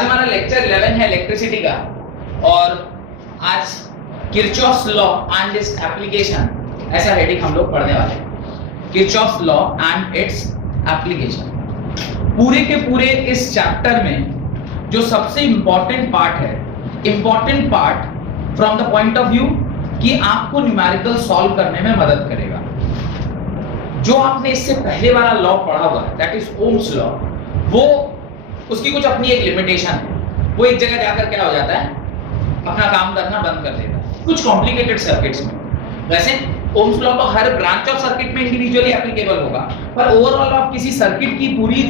आज हमारा लेक्चर 11 है इलेक्ट्रिसिटी का और आज Kirchhoff's law and its application ऐसा हेडिंग हम लोग पढ़ने वाले हैं। Kirchhoff's law and its application पूरे के पूरे इस चैप्टर में जो सबसे इंपॉर्टेंट पार्ट है, important part from the point of view कि आपको न्यूमेरिकल सॉल्व करने में मदद करेगा। जो आपने इससे पहले वाला लॉ पढ़ा हुआ है दैट इज ओम्स लॉ, वो उसकी कुछ अपनी एक लिमिटेशन है। वो एक जगह जाकर क्या हो जाता है, अपना काम करना बंद कर देता है कुछ कॉम्प्लिकेटेड सर्किट्स में। वैसे ओम्स लॉ तो हर ब्रांच ऑफ सर्किट में इंडिविजुअली एप्लीकेबल होगा, पर ओवरऑल आप किसी सर्किट की पूरी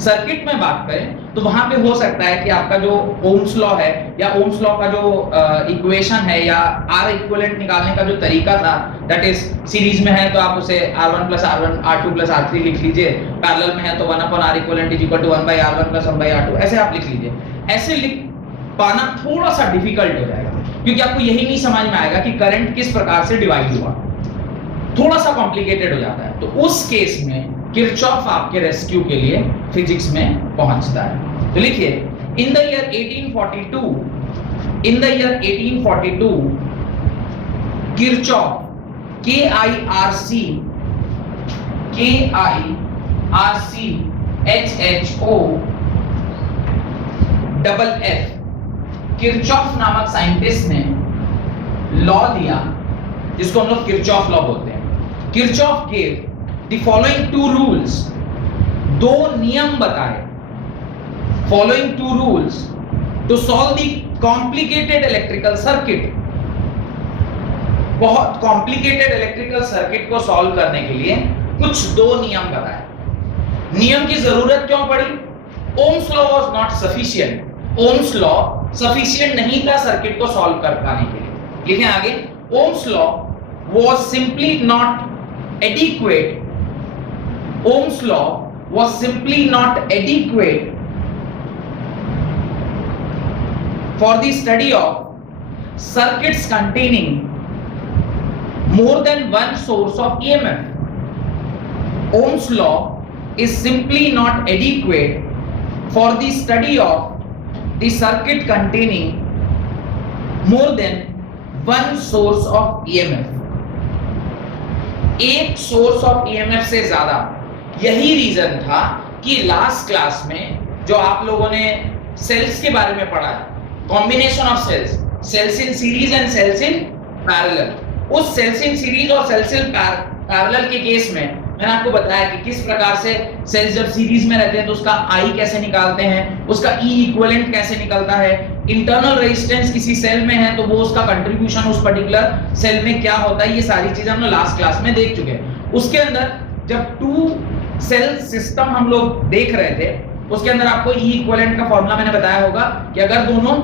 सर्किट में बात करें तो वहां पे हो सकता है कि आपका जो ओम्स लॉ है या ओम्स लॉ का जो इक्वेशन है या आर इक्विवेलेंट निकालने का जो तरीका था दैट इज सीरीज में है तो आप उसे R1 + R1 R2 + R3 लिख लीजिए, पैरेलल में है तो 1/R इक्विवेलेंट = 1/R1 + 1/R2 ऐसे आप लिख लीजिए। ऐसे लिख पाना थोड़ा सा डिफिकल्ट हो जाएगा क्योंकि आपको यही नहीं समझ में आएगा कि करंट किस प्रकार से डिवाइड हुआ, थोड़ा सा कॉम्प्लिकेटेड हो जाता है। तो उस केस में किरचॉफ आपके रेस्क्यू के लिए फिजिक्स में पहुंचता है। तो लिखिए, in the year 1842 Kirchhoff KIRCHHOFF Kirchhoff नामक साइंटिस्ट ने लॉ दिया जिसको हम लोग किरचॉफ लॉ बोलते हैं। Kirchhoff gave the following two rules, दो नियम बताए, following two rules to solve the complicated electrical circuit. बहुत कॉम्प्लिकेटेड इलेक्ट्रिकल सर्किट को सॉल्व करने के लिए कुछ दो नियम बताए। नियम की जरूरत क्यों पड़ी? Ohm's law was not sufficient. Ohm's law sufficient नहीं था सर्किट को सॉल्व कर पाने के लिए। लिखें आगे, Ohm's law was simply not adequate. Ohm's law was simply not adequate for the study of circuits containing more than one source of EMF. Ohm's law is simply not adequate for the study of the circuit containing more than one source of EMF. एक source of EMF से ज्यादा। यही reason था कि last class में जो आप लोगों ने सेल्स के बारे में पढ़ा है, combination of cells in series and cells in parallel, उस सेल्स इन सीरीज और सेल्स इन पैरेलल के केस में मैंने आपको बताया कि किस प्रकार से सेल्स जब सीरीज में रहते हैं तो उसका I कैसे निकालते हैं, उसका E इक्विवेलेंट कैसे निकलता है, इंटरनल रेजिस्टेंस किसी सेल में है तो वो उसका कंट्रीब्यूशन उस पर्टिकुलर सेल में क्या होता है, ये सारी चीजें हम लोग लास्ट क्लास में देख चुके हैं। उसके अंदर जब टू सेल सिस्टम हम लोग देख रहे थे उसके अंदर आपको E इक्विवेलेंट का फॉर्मूला मैंने बताया होगा कि अगर दोनों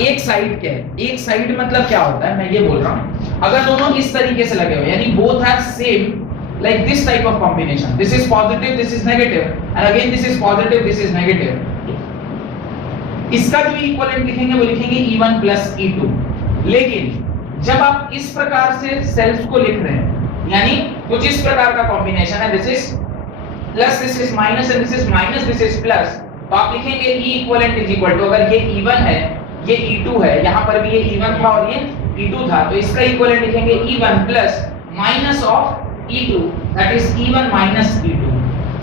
एक साइड के हैं, एक साइड मतलब क्या होता है मैं ये बोल रहा हूं, अगर दोनों इस तरीके से लगे हुए यानी both are same like this type of combination, this is positive, this is negative and again this is positive, this is negative, इसका जो इक्विवेलेंट लिखेंगे वो लिखेंगे E1 + E2। लेकिन जब आप इस प्रकार से सेल्स को लिख रहे हैं यानी कुछ इस प्रकार का कॉम्बिनेशन है, this is plus, this is minus and this is minus, this is plus, तो आप लिखेंगे E equivalent is equal to, अगर ये E1 है ये E2 है, यहाँ पर भी ये E1 था और ये E2 था, तो इसका इक्विवेलेंट लिखेंगे E1 plus minus of E2 that is E1 minus E2।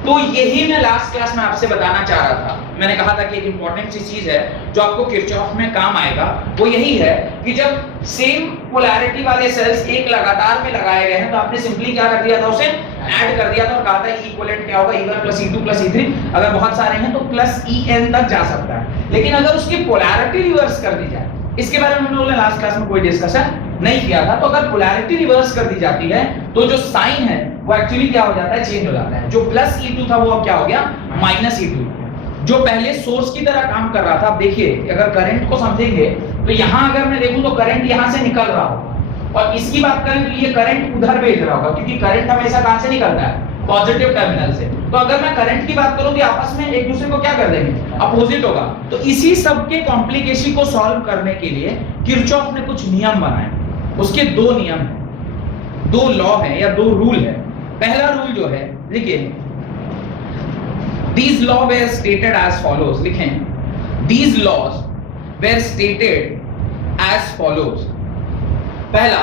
तो यही मैं लास्ट क्लास में आपसे बताना चाह रहा था। मैंने कहा था कि एक इंपॉर्टेंट सी चीज है जो आपको किरचॉफ में काम आएगा, वो यही है कि जब सेम पोलैरिटी वाले सेल्स एक लगातार में लगाए गए हैं तो आपने सिंपली क्या कर दिया था, उसे ऐड कर दिया था और कहा था E इक्विवेलेंट क्या होगा, E1 + E2 + E3। अगर बहुत सारे हैं तो प्लस EN तक जा सकता है। लेकिन अगर उसकी पोलैरिटी रिवर्स कर दी जाए, इसके बारे में हम लोगों ने लास्ट क्लास में कोई डिस्कशन नहीं किया था, तो अगर पोलैरिटी रिवर्स कर दी जाती है तो जो साइन है वो एक्चुअली क्या हो जाता है, चेंज हो जाता है। जो प्लस E2 था वो अब क्या हो गया, माइनस E2। जो पहले सोर्स की तरह काम कर रहा था, अब देखिए अगर करंट को समझेंगे तो यहाँ अगर मैं देखूं तो करंट यहाँ से निकल रहा होगा और इसकी बात करें तो ये करंट उधर भेज रहा होगा क्योंकि करंट हमेशा कहां से निकलता है, पॉजिटिव टर्मिनल से। तो अगर मैं करंट की बात करूं तो आपस में एक दूसरे को क्या कर देंगे, अपोजिट होगा। तो इसी सब के कॉम्प्लिकेशन को सॉल्व करने के लिए किरचॉफ ने कुछ नियम बनाए। उसके दो नियम हैं, दो लॉ हैं या दो रूल है। पहला रूल जो है, देखिए, these law were stated as follows, लिखें, These laws were stated as follows. पहला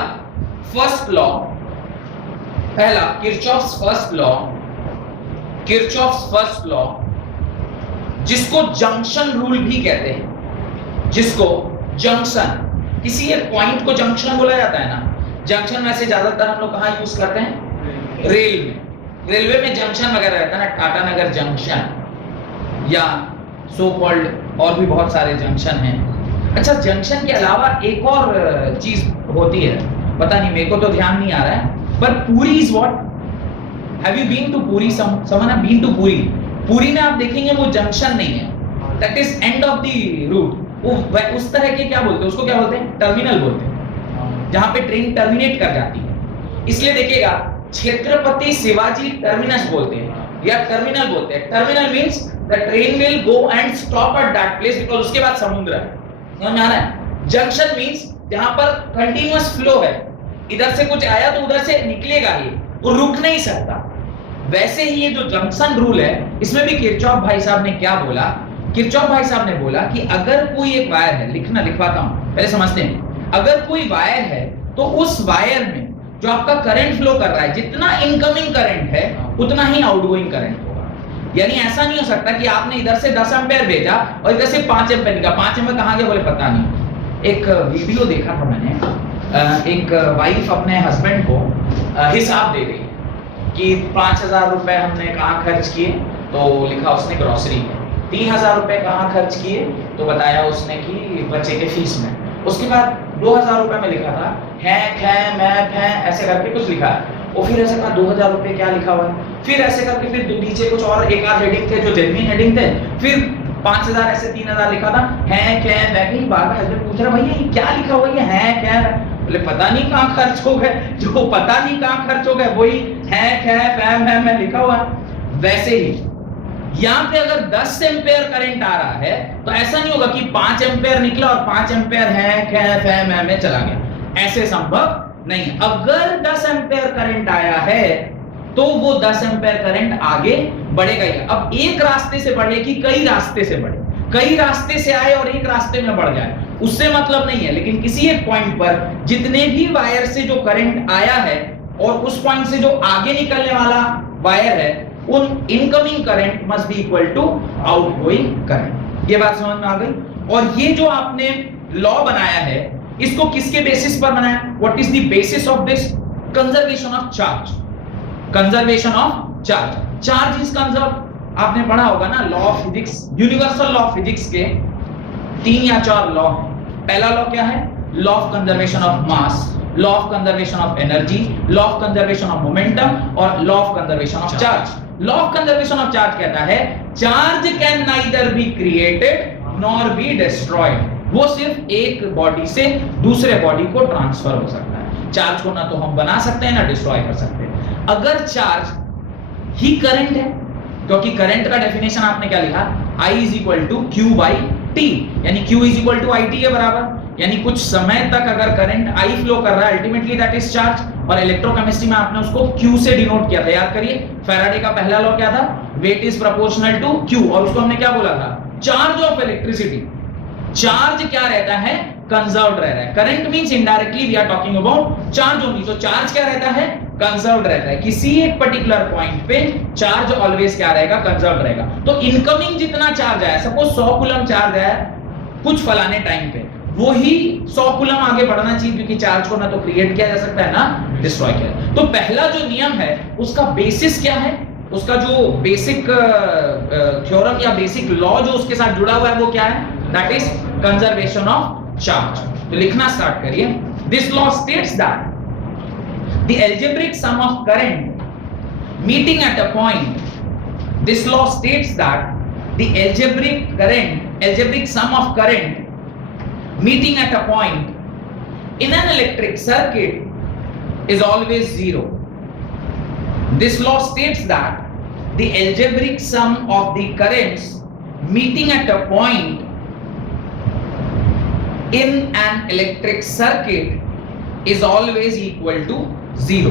किरचॉफ्स फर्स्ट लॉ, जिसको जंक्शन रूल भी कहते हैं, जिसको जंक्शन, किसी एक पॉइंट को जंक्शन बोला जाता है ना। जंक्शन में से ज्यादातर हम लोग कहाँ यूज करते हैं? रेल में, रेलवे में जंक्शन वगैरह रहता है ना, टाटा नगर जंक्शन या सो कॉल्ड और भी बहुत सारे जंक्शन हैं। अच्छा, जंक्शन के अलावा एक और चीज होती है, पता नहीं मेरे को तो ध्यान नहीं आ रहा है, पर Puri is what? Have you been to Puri? Someone have been to Puri? Puri में आप देखेंगे वो जंक्शन नहीं है, that is end of the route. वो उस तरह के क्या बोलते हैं उसको? क्या बोलते हैं? टर्मिनल बोलते हैं, जहां पे ट्रेन टर्मिनेट कर जाती है। इसलिए देखिएगा छत्रपति शिवाजी टर्मिनस बोलते हैं या टर्मिनल बोलते हैं। Terminal means the train will go and stop at that place because उसके बाद समुद्र है। समझ में आ रहा है? जंक्शन मींस जहां पर कंटीन्यूअस फ्लो है, इधर से कुछ आया तो उधर से निकलेगा ही, वो रुक नहीं सकता। वैसे ही ये जो जंक्शन रूल है, इसमें भी किरचॉफ भाई साहब ने क्या बोला? किरचॉफ भाई साहब ने बोला कि अगर कोई एक वायर है, लिखवाता हूं, पहले समझते हैं। अगर कोई वायर है तो उस वायर में जो आपका करंट फ्लो कर रहा है, जितना इनकमिंग करंट है उतना ही आउटगोइंग करंट होगा। यानी ऐसा नहीं हो सकता कि आपने इधर से 10 एम्पीयर भेजा और इधर से 5 एम्पीयर निकला। 5 एम्पीयर कहां गया बोले पता नहीं। एक वीडियो देखा था मैंने, एक वाइफ अपने हस्बैंड को हिसाब दे रही कि 5000 रुपए हमने कहाँ खर्च किए, तो लिखा उसने ग्रोसरी में। 3000 रुपए कहाँ खर्च किए, तो बताया उसने कि बच्चे के फीस में। उसके बाद 2000 रुपए में लिखा था ऐसे करके कुछ लिखा है। और फिर ऐसे कहा 2000 रुपए क्या लिखा हुआ है, फिर ऐसे करके फिर नीचे कुछ और एक आध हेडिंग थे जो जेन्युइन हेडिंग थे, फिर 5000 ऐसे 3000 लिखा था। मैं कहीं बार हस्बैंड पूछ रहा भैया ये क्या लिखा हुआ है? बोले पता नहीं कहाँ खर्च हो गए, जो पता नहीं कहाँ खर्च हो गए वही मैं लिखा हुआ। वैसे ही यहाँ पे अगर 10 एम्पेयर करंट आ रहा है तो ऐसा नहीं होगा कि 5 एम्पेयर निकला और 5 एम्पेयर में चला गया, ऐसे संभव नहीं। अगर 10 एम्पेयर करंट आया है तो वो 10 एम्पेयर करंट आगे बढ़ेगा ही। अब एक रास्ते से बढ़े कि कई रास्ते से बढ़े, कई रास्ते से आए और एक रास्ते में बढ़ जाए, उससे मतलब नहीं है। लेकिन किसी एक पॉइंट पर जितने भी वायर से जो करंट आया है और उस पॉइंट से जो आगे निकलने वाला वायर है, उन incoming current must be equal to outgoing current. ये बात समझ में आ गई? और ये जो आपने लॉ बनाया है, इसको किसके बेसिस पर बनाया? What is the basis of this? Conservation of charge. Conservation of charge. Charge is conserve. आपने पढ़ा होगा ना law of physics, universal law of physics के 3 या 4 लॉ हैं। पहला लॉ क्या है? Law of conservation of mass, law of conservation of energy, law of conservation of momentum और law of conservation of charge. Law of conservation of charge कहता है charge can neither be created nor be destroyed. वो सिर्फ एक body से दूसरे body को transfer हो सकता है। चार्ज को ना तो हम बना सकते हैं ना डिस्ट्रॉय कर सकते हैं। अगर चार्ज ही करंट है, क्योंकि करंट का डेफिनेशन आपने क्या लिखा? I is equal to Q by T, यानी Q is equal to I T के बराबर। यानी कुछ समय तक अगर करंट I फ्लो कर रहा है, अल्टीमेटली दैट इज चार्ज। और इलेक्ट्रोकेमिस्ट्री में आपने उसको Q से डिनोट किया था, याद करिए। फैराडे का पहला लॉ क्या था? Weight is proportional to Q, और उसको हमने क्या बोला था? Charge of electricity. चार्ज क्या रहता है? कंजर्व्ड रह रहा है। Current means indirectly we are talking about charge only. तो चार्ज क्या रहता है? कंजर्व्ड रहता है। किसी एक पर्टिकुलर पॉइंट पे चार्ज ऑलवेज क्या रहेगा? कंजर्व्ड रहेगा। तो इनकमिंग जितना चार्ज आया, सपोज 100 कूलम चार्ज आया कुछ फलाने टाइम पे, वो ही 100 कूलम आगे बढ़ना चाहिए, क्योंकि चार्ज को ना तो क्रिएट किया जा सकता है ना डिस्ट्रॉय किया। तो पहला जो नियम है उसका बेसिस क्या है? उसका जो बेसिक थ्योरम या बेसिक लॉ जो उसके साथ जुड़ा हुआ है वो क्या है? That is conservation of charge. तो लिखना स्टार्ट करिए। This law states that the algebraic sum of current meeting at a point, this law states that the algebraic sum of current meeting at a point in an electric circuit is always 0. This law states that the algebraic sum of the currents meeting at a point in an electric circuit is always equal to 0.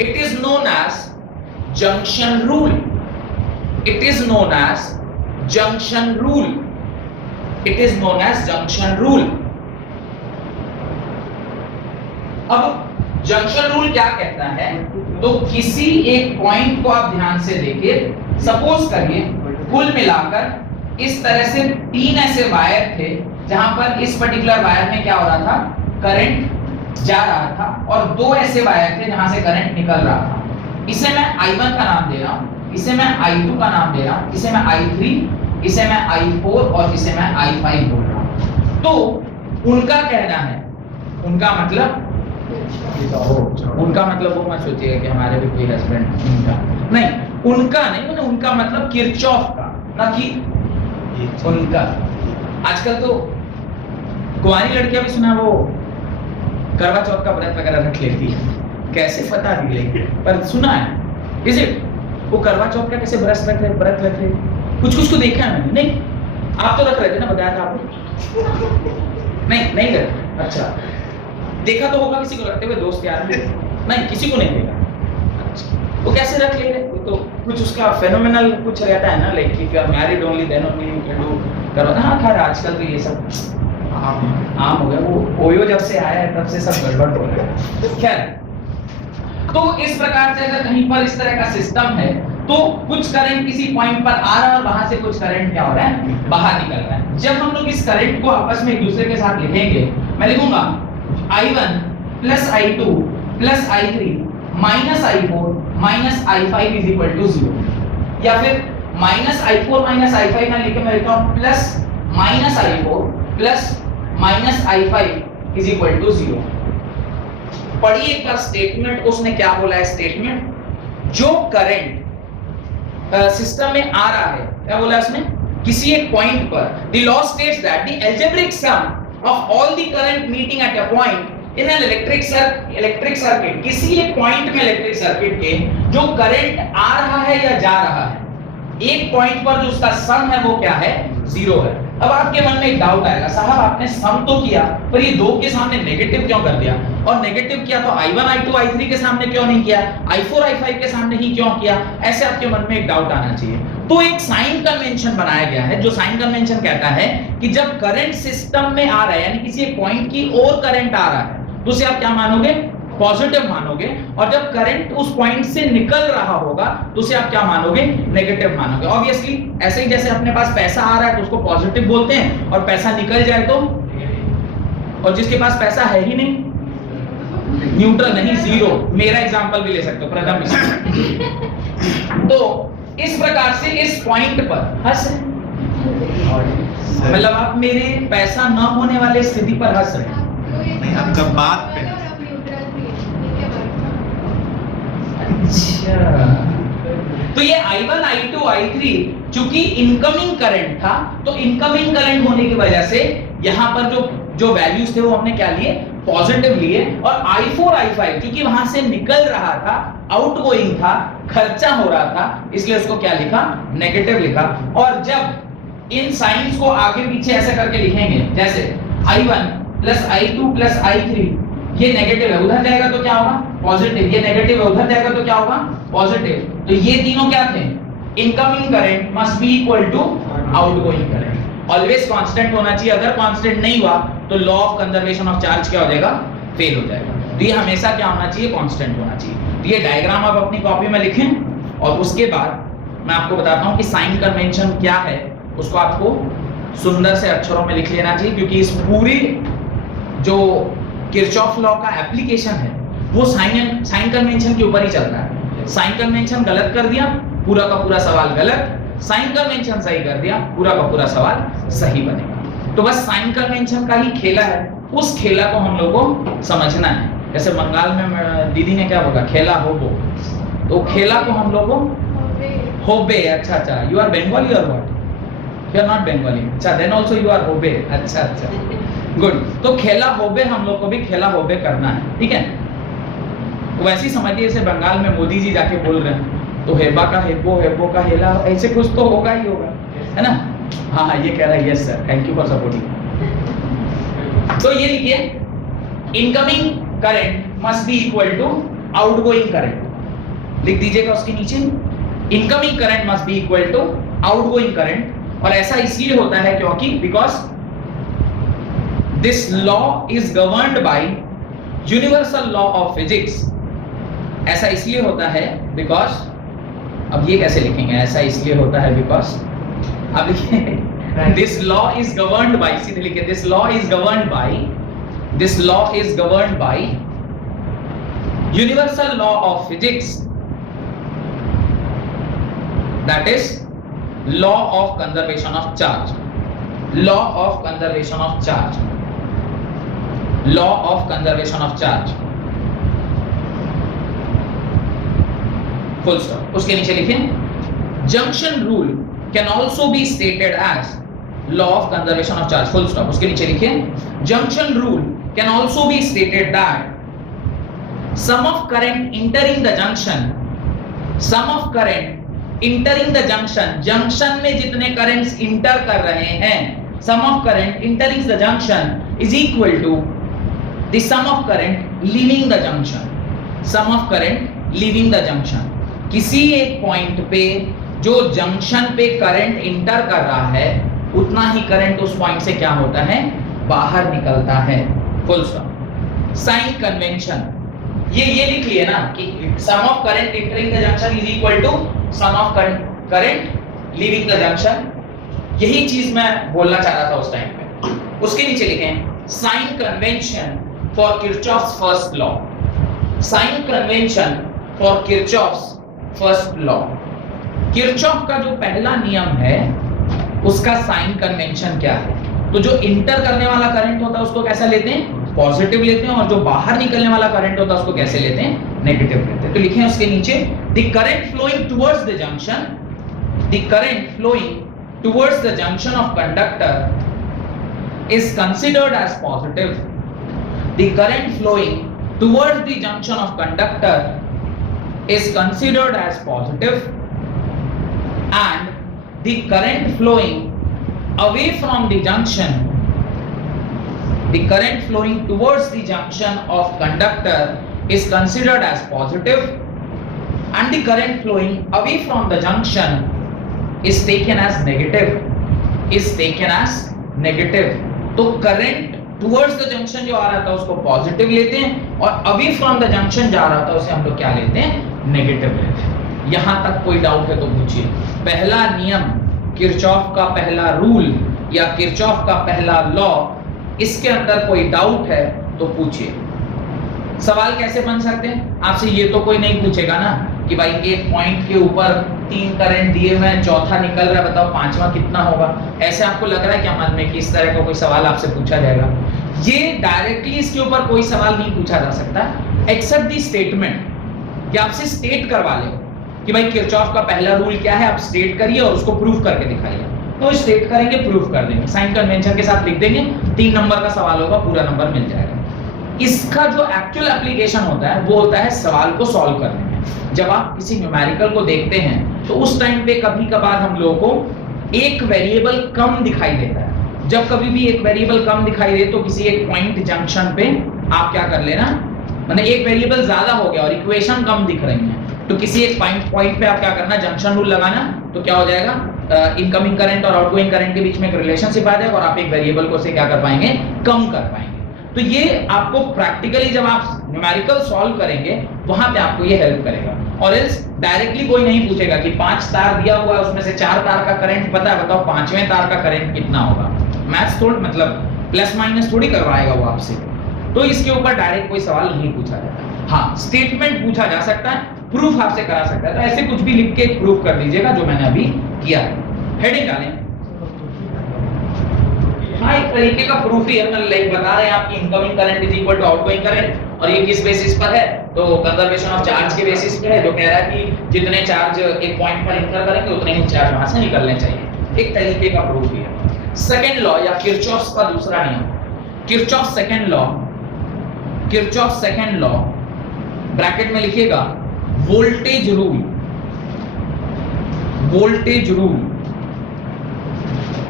It is known as junction rule. It is known as junction rule. It is known as junction rule. अब junction rule क्या कहता है, तो किसी एक point को आप ध्यान से देखिए, सपोज करिए कुल मिलाकर इस तरह से 3 ऐसे वायर थे जहां पर इस पर्टिकुलर वायर में क्या हो रहा था, करंट जा रहा था, और 2 ऐसे वायर थे जहां से करंट निकल रहा था। इसे मैं I1 का नाम दे रहा हूं, इसे मैं I2 का नाम दे रहा हूं, इसे मैं I3, इसे मैं I4 और इसे मैं I5 बोल रहा हूं। तो उनका कहना है, उनका मतलब वो मत सोचिएगा कि हमारे भी कोई हस्बैंड उनका नहीं, उनका नहीं, मैंने उनका मतलब किरचॉफ का, ना कि उनका। आजकल तो कुंवारी लड़कियां भी सुना वो करवा चौथ का व्रत वगैरह रख लेती है, कैसे पता नहीं लेकिन पर सुना है। इज इट वो करवा चौथ का कैसे व्रत रख रहे, कुछ तो देखा है मैंने। नहीं आप तो रख रहे थे ना, बताया था आपको। नहीं रख, अच्छा देखा तो होगा किसी को रखते हुए, दोस्त यार नहीं, किसी को नहीं देखा। अच्छा वो कैसे रख ले रहे, वो तो कुछ उसका फेनोमेनल कुछ रहता है ना, like if you are married only then only you can do करो। हाँ खैर आजकल तो ये सब आम हो गया, वो ओयो जब से आया है तब से सब गड़बड़ हो रहा है। खैर तो इस प्रकार से अगर कहीं पर इस तरह का सिस्टम है तो कुछ करंट किसी पॉइंट पर आ रहा है और वहां से कुछ करंट क्या हो रहा है, बाहर निकल रहा है। जब हम लोग इस करंट को आपस में एक दूसरे के साथ लिखेंगे, मैं लिखूंगा I1 plus I2 plus I3 minus I4 minus I5 is equal to 0, या फिर minus I4 minus I5 ना लिखे मैं लिखता हूँ plus minus I4 plus minus I5 is equal to 0। पढ़िए एक बार स्टेटमेंट, उसने क्या बोला है स्टेटमेंट, जो करंट सिस्टम में आ रहा है, क्या बोला उसने, किसी एक पॉइंट पर the law states that the algebraic sum of all the current meeting at a point in an electric circuit, किसी एक पॉइंट में इलेक्ट्रिक सर्किट के जो करंट आ रहा है या जा रहा है, एक पॉइंट पर जो उसका सम है वो क्या है, 0 है। अब आपके मन में एक डाउट आएगा, साहब आपने सम तो किया पर ये 2 के सामने नेगेटिव क्यों कर दिया, और नेगेटिव किया तो I1 I2 I3 के सामने क्यों नहीं किया, I4 I5 के सामने ही क्यों किया, ऐसे आपके मन में एक डाउट आना चाहिए। तो एक साइन कन्वेंशन बनाया गया है, जो साइन कन्वेंशन कहता है कि जब करंट सिस्टम में आ रहा है, यानी किसी एक पॉइंट की ओर करंट आ रहा है, तो उसे आप क्या मानोगे, पॉजिटिव मानोगे, और जब करंट उस पॉइंट से निकल रहा होगा तो उसे आप क्या मानोगे, नेगेटिव मानोगे। ऑब्वियसली ऐसे ही जैसे अपने पास पैसा आ रहा है तो उसको पॉजिटिव बोलते हैं, और पैसा निकल जाए तो, और जिसके पास पैसा है ही नहीं, न्यूट्रल नहीं, 0। मेरा एग्जांपल भी ले सकते हो, प्रथम। तो इस प्रकार से इस पॉइंट पर हंस, मतलब आप मेरे पैसा न होने वाले स्थिति पर हंस रहे हैं, नहीं आपका बात पे। अच्छा तो ये I1 I2 I3 चूंकि इनकमिंग करंट था, तो इनकमिंग करंट होने की वजह से यहां पर जो वैल्यूज थे वो हमने क्या लिए, पॉजिटिव लिए, और I4 I5 क्योंकि वहां से निकल रहा था, आउटगोइंग था, खर्चा हो रहा था, इसलिए उसको क्या लिखा, नेगेटिव लिखा। और जब इन साइंस को आगे पीछे ऐसे करके लिखेंगे, जैसे I1 plus I2 plus I3, ये नेगेटिव है, उधर जाएगा तो क्या होगा, पॉजिटिव, ये नेगेटिव है, उधर जाएगा तो क्या होगा, पॉजिटिव। तो ये तीनों क्या थे, incoming current must be equal to outgoing current, always constant होना चाहिए। अगर कांस्टेंट नहीं हुआ तो law of conservation of charge क्या हो जाएगा, फेल हो जाएगा। तो ये हमेशा क्या होना चाहिए, कांस्टेंट होना चाहिए। तो ये डायग्राम आप अपनी कॉपी में लिखें, और उसके बाद मैं आपको बताता हूं कि साइन कन्वेंशन क्या है, उसको आपको सुंदर से अक्षरों में लिख लेना चाहिए, क्योंकि इस पूरी जो किरचॉफ लॉ का एप्लीकेशन है वो साइन कन्वेंशन के ऊपर ही चल रहा है। साइन कन्वेंशन गलत कर दिया, पूरा का पूरा सवाल गलत, साइन कन्वेंशन सही कर दिया, पूरा का पूरा सवाल सही बनेगा। तो बस साइन कन्वेंशन का ही खेला है, उस खेला को हम लोग को समझना है। जैसे बंगाल में दीदी ने क्या बोला, खेला होबो, तो खेला को हम लोग को होबे। अच्छा, you are Bengali or what, you are not Bengali, अच्छा देन आल्सो यू आर होबे, अच्छा गुड। तो खेला होबे हम लोग को भी खेला होबे करना है, ठीक है। वैसे ही समझिए जैसे बंगाल में मोदी जी जाके बोल रहे हैं, तो हेबा का हेबो, हेबो का हेला, ऐसे कुछ तो होगा ही होगा, है ना। हाँ ये कह रहा है, yes sir, thank you for supporting. तो ये लिखिए, incoming current must be equal to outgoing current, लिख दीजिएगा उसके नीचे, incoming current must be equal to outgoing current. और ऐसा इसलिए होता है क्योंकि because this law is governed by universal law of physics. ऐसा इसलिए होता है बिकॉज, अब ये कैसे लिखेंगे, ऐसा इसलिए होता है बिकॉज, अब लिखिए this law is governed by, सीधे लिखिए this law is governed by, this law is governed by universal law of physics, that is law of conservation of charge, law of conservation of charge, law of conservation of charge, full stop. उसके नीचे लिखें junction rule can also be stated as law of conservation of charge, full stop. उसके नीचे लिखें junction rule can also be stated that sum of current entering the junction, sum of current entering the junction, junction में जितने currents enter कर रहे हैं, sum of current entering the junction is equal to the sum of current leaving the junction, sum of current leaving the junction. किसी एक point पे जो junction पे करंट इंटर कर रहा है उतना ही करंट उस पॉइंट से क्या होता है, बाहर निकलता है, फुल स्टॉप। साइन कन्वेंशन, ये लिख लिए ना कि sum of current entering the junction is equal to sum of current leaving the junction, यही चीज मैं बोलना चाह रहा था उस टाइम पे। उसके नीचे लिखें sign convention for Kirchhoff's first law, sign convention for Kirchhoff's first law. Kirchhoff का जो पहला नियम है उसका साइन कन्वेंशन क्या है, तो जो इंटर करने वाला करंट होता है उसको कैसा लेते हैं, पॉजिटिव लेते हैं, और जो बाहर निकलने वाला करंट होता है उसको कैसे लेते हैं, नेगेटिव लेते हैं। तो लिखें उसके नीचे the current flowing towards the junction, the current flowing towards the junction of conductor is considered as positive, the current flowing towards the junction of conductor is considered as positive, and the current flowing away from the junction, the current flowing towards the junction of conductor is considered as positive, and the current flowing away from the junction is taken as negative, is taken as negative। तो current towards the junction जो आ रहा था उसको positive लेते हैं, और away from the junction जा रहा था उसे हम लोग क्या लेते हैं, नेगेटिव लेते हैं। यहां तक कोई डाउट है तो पूछिए। पहला नियम, किरचॉफ का पहला रूल या किरचॉफ का पहला लॉ, इसके अंदर कोई डाउट है तो पूछिए। सवाल कैसे बन सकते हैं, आपसे ये तो कोई नहीं पूछेगा ना कि भाई एक पॉइंट के ऊपर 3 करंट दिए हुए हैं, चौथा निकल रहा है, बताओ पांचवा कितना होगा। ऐसे आपको लग रहा है क्या मन में कि इस तरह का कोई सवाल आपसे पूछा जाएगा? ये डायरेक्टली इसके ऊपर कोई सवाल नहीं पूछा जा सकता एक्सेप्ट दी स्टेटमेंट, कि आपसे स्टेट करवा ले कि भाई किरचॉफ का पहला रूल क्या है, आप स्टेट करिए और उसको प्रूव करके दिखाइए। तो स्टेट करेंगे, प्रूव कर देंगे, साइन कन्वेंशन के साथ लिख देंगे, 3 नंबर का सवाल होगा, पूरा नंबर मिल जाएगा। इसका जो एक्चुअल एप्लीकेशन होता है वो होता है सवाल को सॉल्व करने में। जब आप किसी न्यूमेरिकल को देखते हैं तो उस टाइम पे कभी कभार हम लोगों को एक वेरिएबल कम दिखाई देता है। जब कभी भी एक वेरिएबल कम दिखाई दे तो किसी एक पॉइंट जंक्शन पे आप क्या कर लेना, मतलब एक वेरिएबल ज्यादा हो गया और इक्वेशन कम दिख रही है, तो किसी एक पॉइंट पे आप क्या करना, जंक्शन रूल लगाना, तो क्या हो जाएगा, इनकमिंग करंट और आउटगोइंग करंट के बीच में एक रिलेशनशिप आ जाएगा और आप एक वेरिएबल को से क्या कर पाएंगे, कम कर पाएंगे। तो ये आपको प्रैक्टिकली जब आप न्यूमेरिकल सॉल्व करेंगे वहां पे आपको ये हेल्प करेगा। और इस डायरेक्टली कोई नहीं पूछेगा कि 5 तार दिया हुआ है उसमें से 4 तार का करंट पता है, बताओ 5वें तार का करंट कितना होगा। मैथ्स थोड़ा मतलब प्लस माइनस थोड़ी करवाएगा वो आपसे, तो इसके ऊपर डायरेक्ट कोई सवाल नहीं पूछा जाता। हाँ, स्टेटमेंट पूछा जा सकता है, प्रूफ आपसे करा सकता है, तो ऐसे कुछ भी लिख के प्रूफ कर दीजिएगा जो मैंने अभी किया है। हेडिंग डालें। हाँ, एक तरीके का प्रूफ ही है, लाइक बता रहे हैं आपकी incoming current is equal to outgoing current, और ये किस बेसिस पर है, तो कंजर्वेशन ऑफ चार्ज के बेसिस पे है, जो कह रहा है कि जितने चार्ज एक पॉइंट पर इंटर करेंगे उतने ही चार्ज वहां से निकलने चाहिए। एक तरीके का प्रूफ ही है। सेकंड लॉ या किरचॉफ का दूसरा नियम, Kirchhoff second law, Kirchhoff second law bracket में लिखिएगा voltage rule, voltage rule,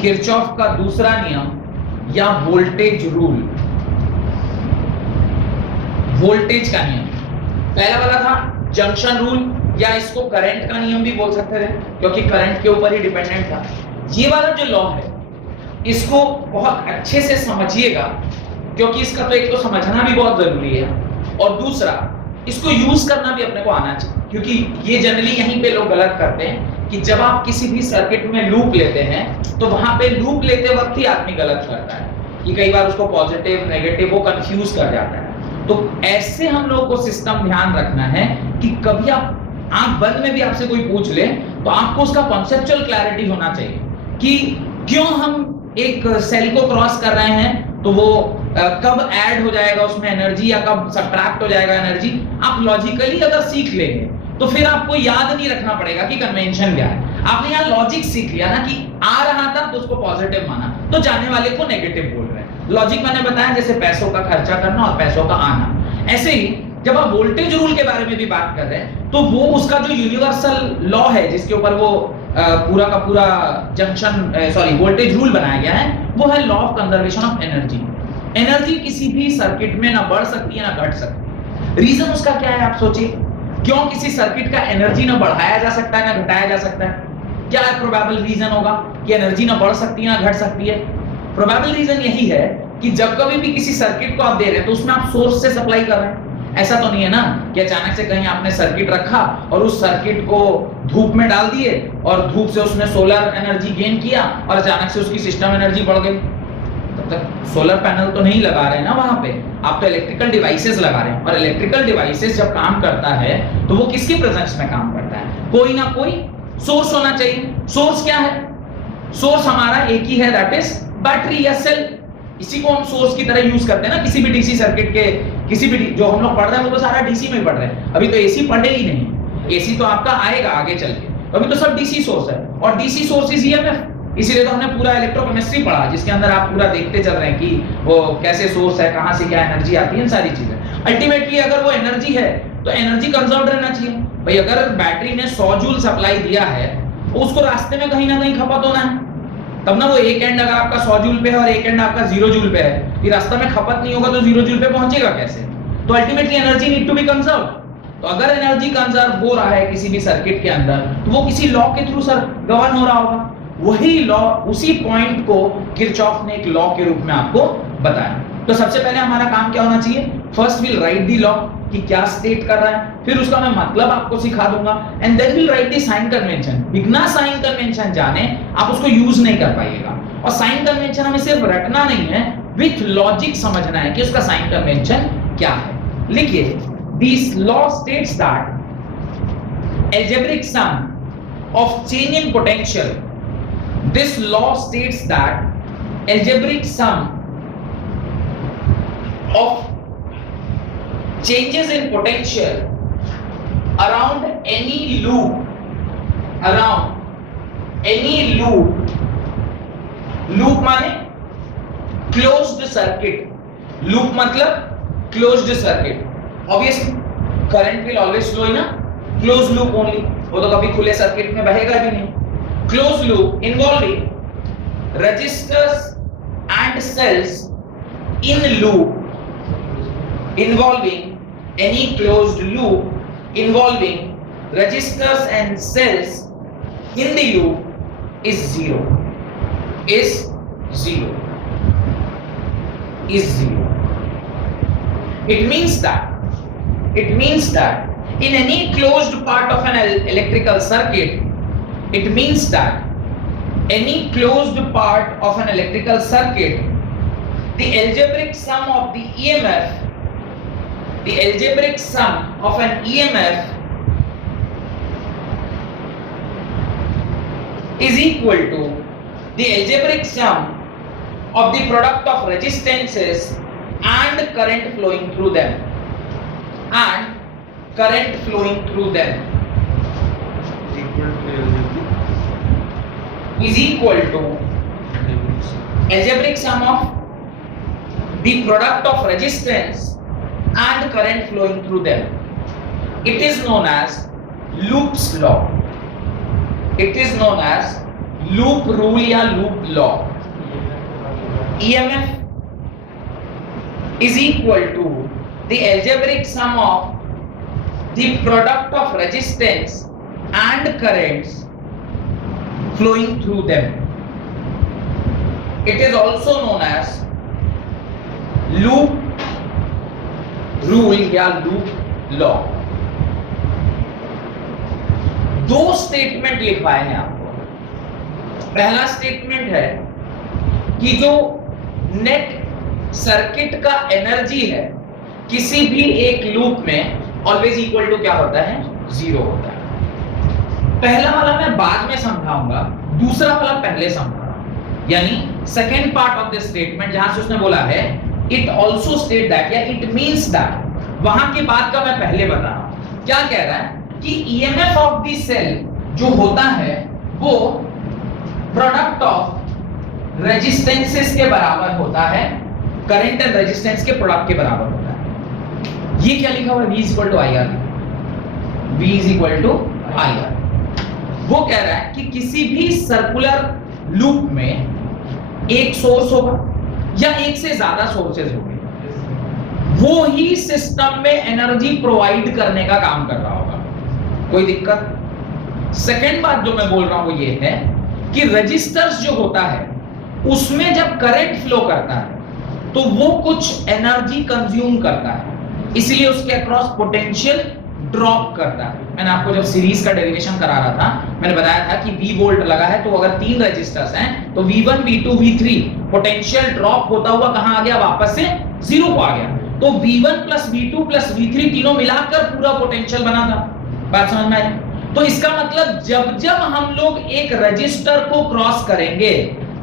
Kirchhoff का दूसरा नियम या वोल्टेज रूल, वोल्टेज का नियम। पहला वाला था जंक्शन रूल, या इसको करंट का नियम भी बोल सकते थे क्योंकि करंट के ऊपर ही डिपेंडेंट था। ये वाला जो लॉ है इसको बहुत अच्छे से समझिएगा, क्योंकि इसका तो एक तो समझना भी बहुत जरूरी है और दूसरा इसको यूज करना भी अपने को आना चाहिए। क्योंकि ये जनरली यहीं पे लोग गलत करते हैं कि जब आप किसी भी सर्किट में लूप लेते हैं तो वहां पे लूप लेते वक्त ही आदमी गलत करता है कि कई बार उसको पॉजिटिव नेगेटिव वो कंफ्यूज कर जाता है। तो ऐसे हम लोगों को सिस्टम ध्यान रखना है कि कभी आप आंख बंद में भी आपसे कोई पूछ ले तो आपको उसका कॉन्सेप्चुअल क्लैरिटी होना चाहिए कि क्यों हम एक सेल को क्रॉस कर रहे हैं, तो वो कब ऐड हो जाएगा उसमें एनर्जी या कब सब्ट्रैक्ट हो जाएगा एनर्जी। आप लॉजिकली अगर सीख लेंगे तो फिर आपको याद नहीं रखना पड़ेगा कि कन्वेंशन क्या है। आपने यहाँ लॉजिक सीख लिया ना कि आ रहा था तो उसको पॉजिटिव माना, तो जाने वाले को नेगेटिव बोल रहे हैं। लॉजिक मैंने बताया जैसे पैसों का खर्चा करना और पैसों का आना। ऐसे ही जब आप वोल्टेज रूल के बारे में भी बात कर रहे हैं तो वो उसका जो यूनिवर्सल लॉ है जिसके ऊपर वो पूरा का पूरा वोल्टेज रूल बनाया गया है, वो है law of conservation of energy. Energy किसी भी सर्किट में ना बढ़ सकती है ना घट सकती है। रीजन उसका क्या है आप सोचिए, क्यों किसी सर्किट का एनर्जी ना बढ़ाया जा सकता है ना घटाया जा सकता है? क्या प्रोबेबल रीजन होगा कि एनर्जी ना बढ़ सकती है ना घट सकती है? प्रोबेबल रीजन यही है कि जब कभी भी किसी सर्किट को आप दे रहे हैं तो उसमें आप सोर्स से सप्लाई कर रहे हैं। ऐसा तो नहीं है ना कि अचानक से कहीं आपने सर्किट रखा और उस सर्किट को धूप में डाल दिए और धूप से उसने सोलर एनर्जी गेन किया और अचानक से उसकी सिस्टम एनर्जी बढ़ गई। तब तक सोलर पैनल तो नहीं लगा रहे हैं ना वहां पे, आप तो इलेक्ट्रिकल डिवाइसेस लगा रहे हैं। और इलेक्ट्रिकल डिवाइसेस जब काम करता है तो वो किसके प्रेजेंस में काम करता है? कोई ना कोई सोर्स होना चाहिए। सोर्स क्या है? सोर्स हमारा एक ही है, दैट इज बैटरी या सेल। इसी को हम सोर्स की तरह यूज करते हैं ना किसी भी डीसी सर्किट के। किसी भी जो हम लोग पढ़ रहे हैं वो तो सारा डीसी में ही पढ़ रहे हैं। अभी तो एसी पढ़े ही नहीं, एसी तो आपका आएगा आगे चल के। अभी तो सब डीसी सोर्स है और डीसी सोर्स इज ईएमएफ। इसीलिए तो हमने पूरा इलेक्ट्रोकेमिस्ट्री पढ़ा जिसके अंदर आप पूरा देखते चल रहे हैं कि वो कैसे सोर्स है, कहां से क्या एनर्जी आती है, इन सारी चीजें। अल्टीमेटली अगर वो एनर्जी है तो एनर्जी कंजर्व रहना चाहिए। भाई अगर बैटरी ने 100 जूल सप्लाई दिया है तो उसको रास्ते में कहीं ना कहीं खपत होना है, तब ना वो एक एंड अगर आपका 100 जूल पे है और एक एंड आपका 0 जूल पे है, ये रास्ता में खपत नहीं होगा तो 0 जूल पे पहुंचेगा कैसे? तो ultimately energy need to be conserve. तो अगर एनर्जी कंजर्व हो रहा है किसी भी सर्किट के अंदर तो वो किसी लॉ के थ्रू सर गवर्न हो रहा होगा। वही लॉ, उसी पॉइंट को किरचॉफ ने एक लॉ के रूप में आपको बताया। तो सबसे पहले हमारा काम क्या होना चाहिए? First will write the law कि क्या स्टेट कर रहा है, फिर उसका मैं मतलब आपको सिखा दूंगा and then will write the sign convention. बिना साइन कन्वेंशन जाने आप उसको यूज नहीं कर पाइएगा। और साइन कन्वेंशन हमें सिर्फ रटना नहीं है, विथ लॉजिक समझना है कि उसका साइन कन्वेंशन क्या है। लिखिए, this law states that algebraic sum of change in potential, this law states that algebraic sum of changes in potential around any loop, loop माने closed circuit, loop मतलब closed circuit। obviously current will always flow in a closed loop only, वो तो कभी खुले circuit में बहेगा भी नहीं। closed loop involving resistors and cells in loop, involving any closed loop involving resistors and cells in the loop is zero, is zero, is zero. It means that in any closed part of an electrical circuit, it means that any closed part of an electrical circuit, the algebraic sum of the EMF, the algebraic sum of an EMF is equal to the algebraic sum of the product of resistances and current flowing through them, and current flowing through them is equal to algebraic sum of the product of resistance and current flowing through them. It is known as Loops law. It is known as loop rule या loop law. EMF is equal to the algebraic sum of the product of resistance and currents flowing through them. It is also known as loop rule या loop law. दो statement लिखवाए हैं आपको। पहला statement है कि जो नेट सर्किट का एनर्जी है किसी भी एक लूप में ऑलवेज इक्वल टू क्या होता है, जीरो होता है। पहला वाला मैं बाद में समझाऊंगा, दूसरा वाला पहले समझाऊंगा। यानी second part of this statement जहां से उसने बोला है इट ऑल्सो स्टेट दैट या इट मीन्स दैट, वहां के बाद का मैं पहले बता रहा हूं। क्या कह रहा है कि ईएमएफ ऑफ द सेल जो होता है वो प्रोडक्ट ऑफ रेजिस्टेंसेस के बराबर होता है, करंट एंड रेजिस्टेंस के प्रोडक्ट के बराबर होता है। ये क्या लिखा हुआ है, V is equal to I R. V is equal to I R. वो कह रहा है कि किसी भी सर्कुलर लूप में एक सोर्स होगा या एक से ज्यादा सोर्सेज होंगे, वो ही सिस्टम में एनर्जी प्रोवाइड करने का काम कर रहा होगा। कोई दिक्कत? सेकेंड बात जो मैं बोल रहा हूं वो ये है कि रजिस्टर्स जो होता है उसमें जब करंट फ्लो करता है तो वो कुछ एनर्जी कंज्यूम करता है, इसलिए उसके अक्रॉस पोटेंशियल ड्रॉप करता है। मैंने आपको जब सीरीज का डेरिवेशन करा रहा था मैंने बताया था कि V वोल्ट लगा है तो अगर तीन रजिस्टर्स हैं तो V1 V2 V3 potential drop होता हुआ कहां आ गया, वापस से जीरो को आ गया। तो V1 plus V2 plus V3 तीनों मिलाकर पूरा पोटेंशियल बना था। बात समझ में आई? तो इसका मतलब जब जब हम लोग एक रजिस्टर को क्रॉस करेंगे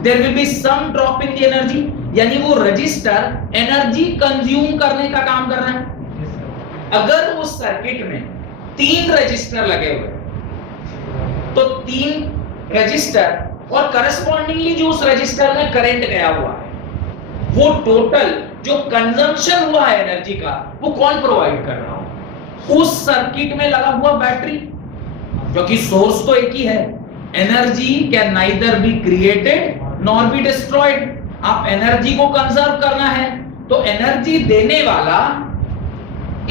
there will be some drop in the energy, यानी वो रजिस्टर एनर्जी कंज्यूम करने का काम कर रहा है। अगर उस सर्किट में तीन रजिस्टर लगे हुए तो तीन रजिस्टर और करस्पॉन्डिंगली जो उस रजिस्टर में करंट गया हुआ है वो टोटल जो कंजम्पशन हुआ है एनर्जी का वो कौन प्रोवाइड कर रहा हो, उस सर्किट में लगा हुआ बैटरी, क्योंकि सोर्स तो एक ही है। Energy can neither be created nor be destroyed. आप एनर्जी को कंजर्व करना है तो एनर्जी देने वाला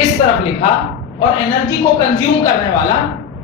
इस तरफ लिखा और एनर्जी को कंज्यूम करने वाला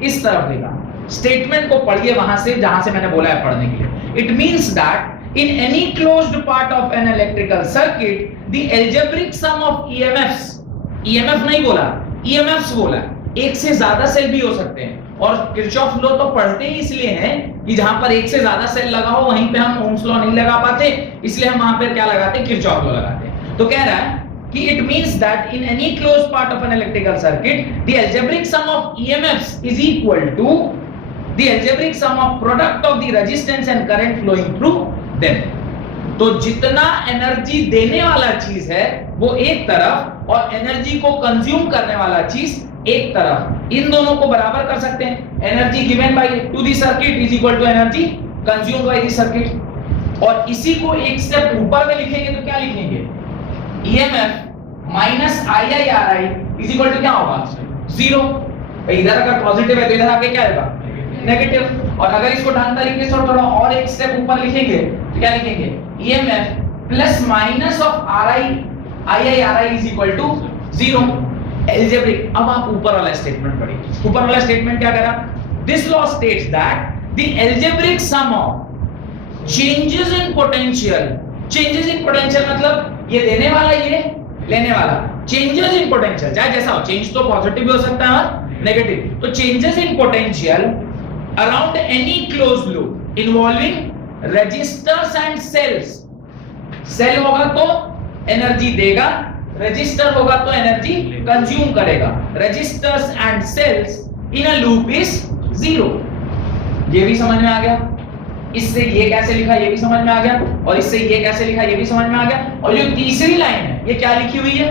इस तरफ लिखा। स्टेटमेंट को पढ़िए वहां से जहां से मैंने बोला है पढ़ने के लिए। It means that in any closed part of an electrical circuit the algebraic sum of EMFs, EMF नहीं बोला, ईएमएफ्स बोला, एक से ज्यादा सेल भी हो सकते हैं। और किरचॉफ लॉ तो पढ़ते ही इसलिए हैं कि जहां पर एक से ज्यादा सेल लगा हो वहीं पे हम ओम्स लॉ नहीं लगा पाते, इसलिए हम वहां पर क्या लगाते हैं, किरचॉफ लॉ लगाते हैं। तो कह रहा है कि it means that in any closed part of an electrical circuit the algebraic sum of EMFs is equal to the algebraic sum of product of the resistance and current flowing through them। तो जितना energy देने वाला चीज है वो एक तरफ और एनर्जी को कंज्यूम करने वाला चीज एक तरफ, इन दोनों को बराबर कर सकते हैं। Energy given by to the circuit is equal to energy consumed by the circuit. और इसी को एक स्टेप ऊपर में लिखेंगे तो क्या लिखेंगे, EMF minus IIRI is equal to क्या होगा, जीरो। इधर अगर पॉजिटिव है तो इधर आके क्या होगा, नेगेटिव। और अगर इसको ढंग तरीके से थोड़ा और एक स्टेप ऊपर लिखेंगे तो क्या लिखेंगे, EMF plus minus of IIRI is equal to zero. Algebraic. अब आप ऊपर वाला स्टेटमेंट पढ़िए। ऊपर वाला स्टेटमेंट क्या कह रहा, this law states that the algebraic sum of changes in potential, changes in potential मतलब ये देने वाला ये लेने वाला, चेंजेस इन पोटेंशियल चाहे जैसा हो, चेंज तो पॉजिटिव भी हो सकता है और नेगेटिव। तो changes in potential around any closed loop involving resistors and cells. Cell होगा तो एनर्जी देगा, रजिस्टर होगा तो एनर्जी कंज्यूम करेगा। Resistors and cells in a loop is zero. ये भी समझ में आ गया। इससे ये कैसे लिखा ये भी समझ में आ गया, और इससे ये कैसे लिखा ये भी समझ में आ गया। और जो तीसरी लाइन है ये क्या लिखी हुई है,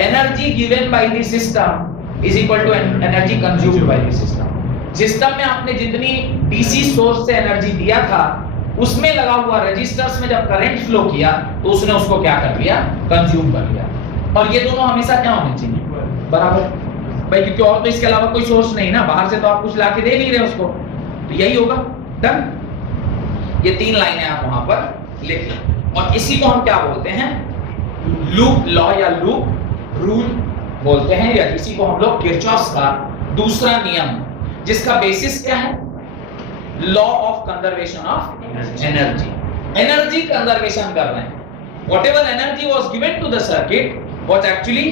energy given by the system is equal to energy consumed by the system. System में आपने जितनी डीसी सोर्स से एनर्जी दिया था उसमें लगा हुआ रजिस्टर्स में जब करंट फ्लो किया तो उसने उसको क्या कर लिया, कंज्यूम कर लिया। और ये दोनों हमेशा क्या होने चाहिए, बराबर भाई, क्योंकि और तो इसके अलावा कोई सोर्स नहीं ना, बाहर से तो आप कुछ लाके दे नहीं रहे उसको, तो यही होगा। डन। ये तीन लाइनें आप वहां पर लिख लें। और इसी को हम क्या बोलते हैं, लूप लॉ या लूप रूल बोलते हैं, या इसी को हम लोग किरचॉफ का दूसरा नियम, जिसका बेसिस क्या है, law of conservation of energy. Energy conservation कर रहे हैं। Whatever energy was given to the circuit was actually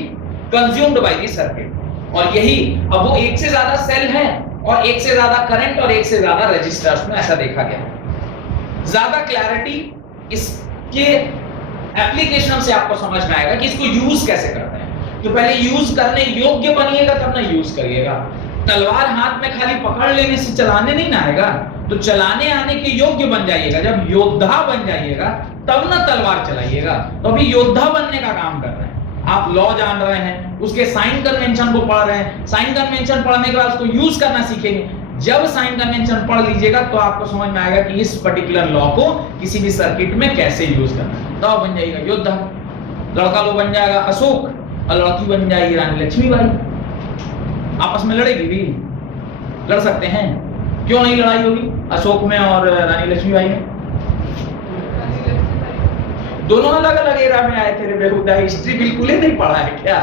consumed by the circuit. और यही अब वो एक से ज्यादा सेल है और एक से ज्यादा करंट और एक से ज्यादा रेजिस्टर्स में ऐसा देखा गया। ज्यादा क्लैरिटी इसके एप्लीकेशन से आपको समझ में आएगा कि इसको यूज कैसे करते हैं। तो पहले यूज करने योग्य बनिएगा तब ना यूज करिएगा। तलवार हाथ में खाली पकड़ लेने से चलाने नहीं ना आएगा, तो चलाने आने के योग्य बन जाइएगा। जब योद्धा बन जाइएगा तब ना तलवार चलाइएगा। तो अभी योद्धा बनने का काम कर रहे हैं। आप लॉ जान रहे हैं, उसके साइन कन्वेंशन को पढ़ रहे हैं। साइन कन्वेंशन पढ़ने के बाद उसको यूज करना सीखेंगे। जब साइन कन्वेंशन पढ़ लीजिएगा तो आपको समझ में आएगा कि इस पर्टिकुलर लॉ को किसी भी सर्किट में कैसे यूज करना है। तो बन जाएगा योद्धा। लड़का लोग बन जाएगा अशोक और लड़की बन जाएगी रानी लक्ष्मीबाई। आपस में लड़ेगी भी, लड़ सकते हैं, क्यों नहीं लड़ाई होगी अशोक में और रानी लक्ष्मीबाई में? दोनों अलग अलग एरा में आए थे रे बेहुदा, हिस्ट्री बिल्कुल ही नहीं पढ़ा है क्या?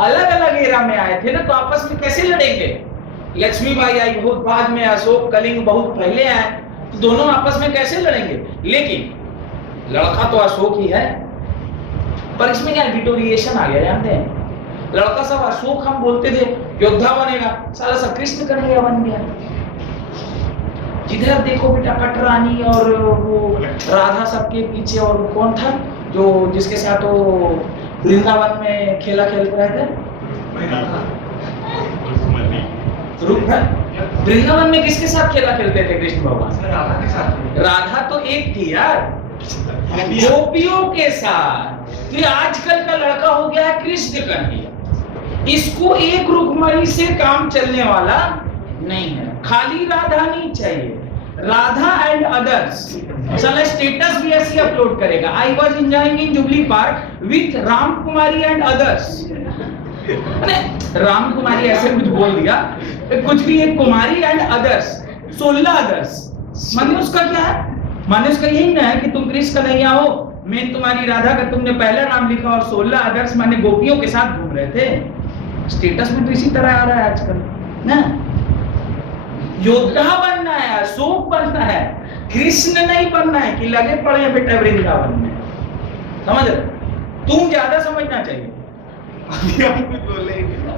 अलग अलग एरा में आए थे ना, तो आपस में कैसे लड़ेंगे? लक्ष्मीबाई आई बहुत बाद में, अशोक कलिंग बहुत पहले आए, तो दोनों आपस में कैसे लड़ेंगे? लेकिन लड़का तो अशोक ही है, पर इसमें क्या डिटोरिएशन आ गया जानते हैं? लड़का सब अशोक हम बोलते थे योद्धा बनेगा, साला सब कृष्ण कन्हैया बन गया। जिधर देखो बेटा कटरानी और वो राधा सबके पीछे, और कौन था जो जिसके साथ वो वृंदावन में खेला खेलते रहे थे? वृंदावन में किसके साथ खेला खेलते थे कृष्ण भगवान? राधा के साथ। राधा तो एक थी यार, गोपियों के साथ। तो आजकल का लड़का हो गया है कृष्ण कन्हैया। इसको एक रुक्मणी से काम चलने वाला नहीं है। खाली राधा नहीं चाहिए, राधा एंड अदर्स। साला स्टेटस भी ऐसे अपलोड करेगा, I was enjoying in Jubilee Park with Ram Kumari and others. Ram Kumari ऐसे कुछ बोल दिया, कुछ भी एक कुमारी एंड अदर्स, 16 अदर्स। माने उसका क्या है? माने उसका यही ना है कि तुम कृष्ण कन्हैया हो, मैं तुम्हारी राधा का तुमने पहला नाम लिखा और 16 अदर्स माने गोपियों के साथ घूम रहे थे। स्टेटस में तो इसी तरह आ रहा है आजकल ना। योद्धा बनना है, अशोक बनना है, कृष्ण नहीं बनना है कि लगे पड़े बेटा वृंदावन में। समझ रहे? तुम ज्यादा समझना चाहिए।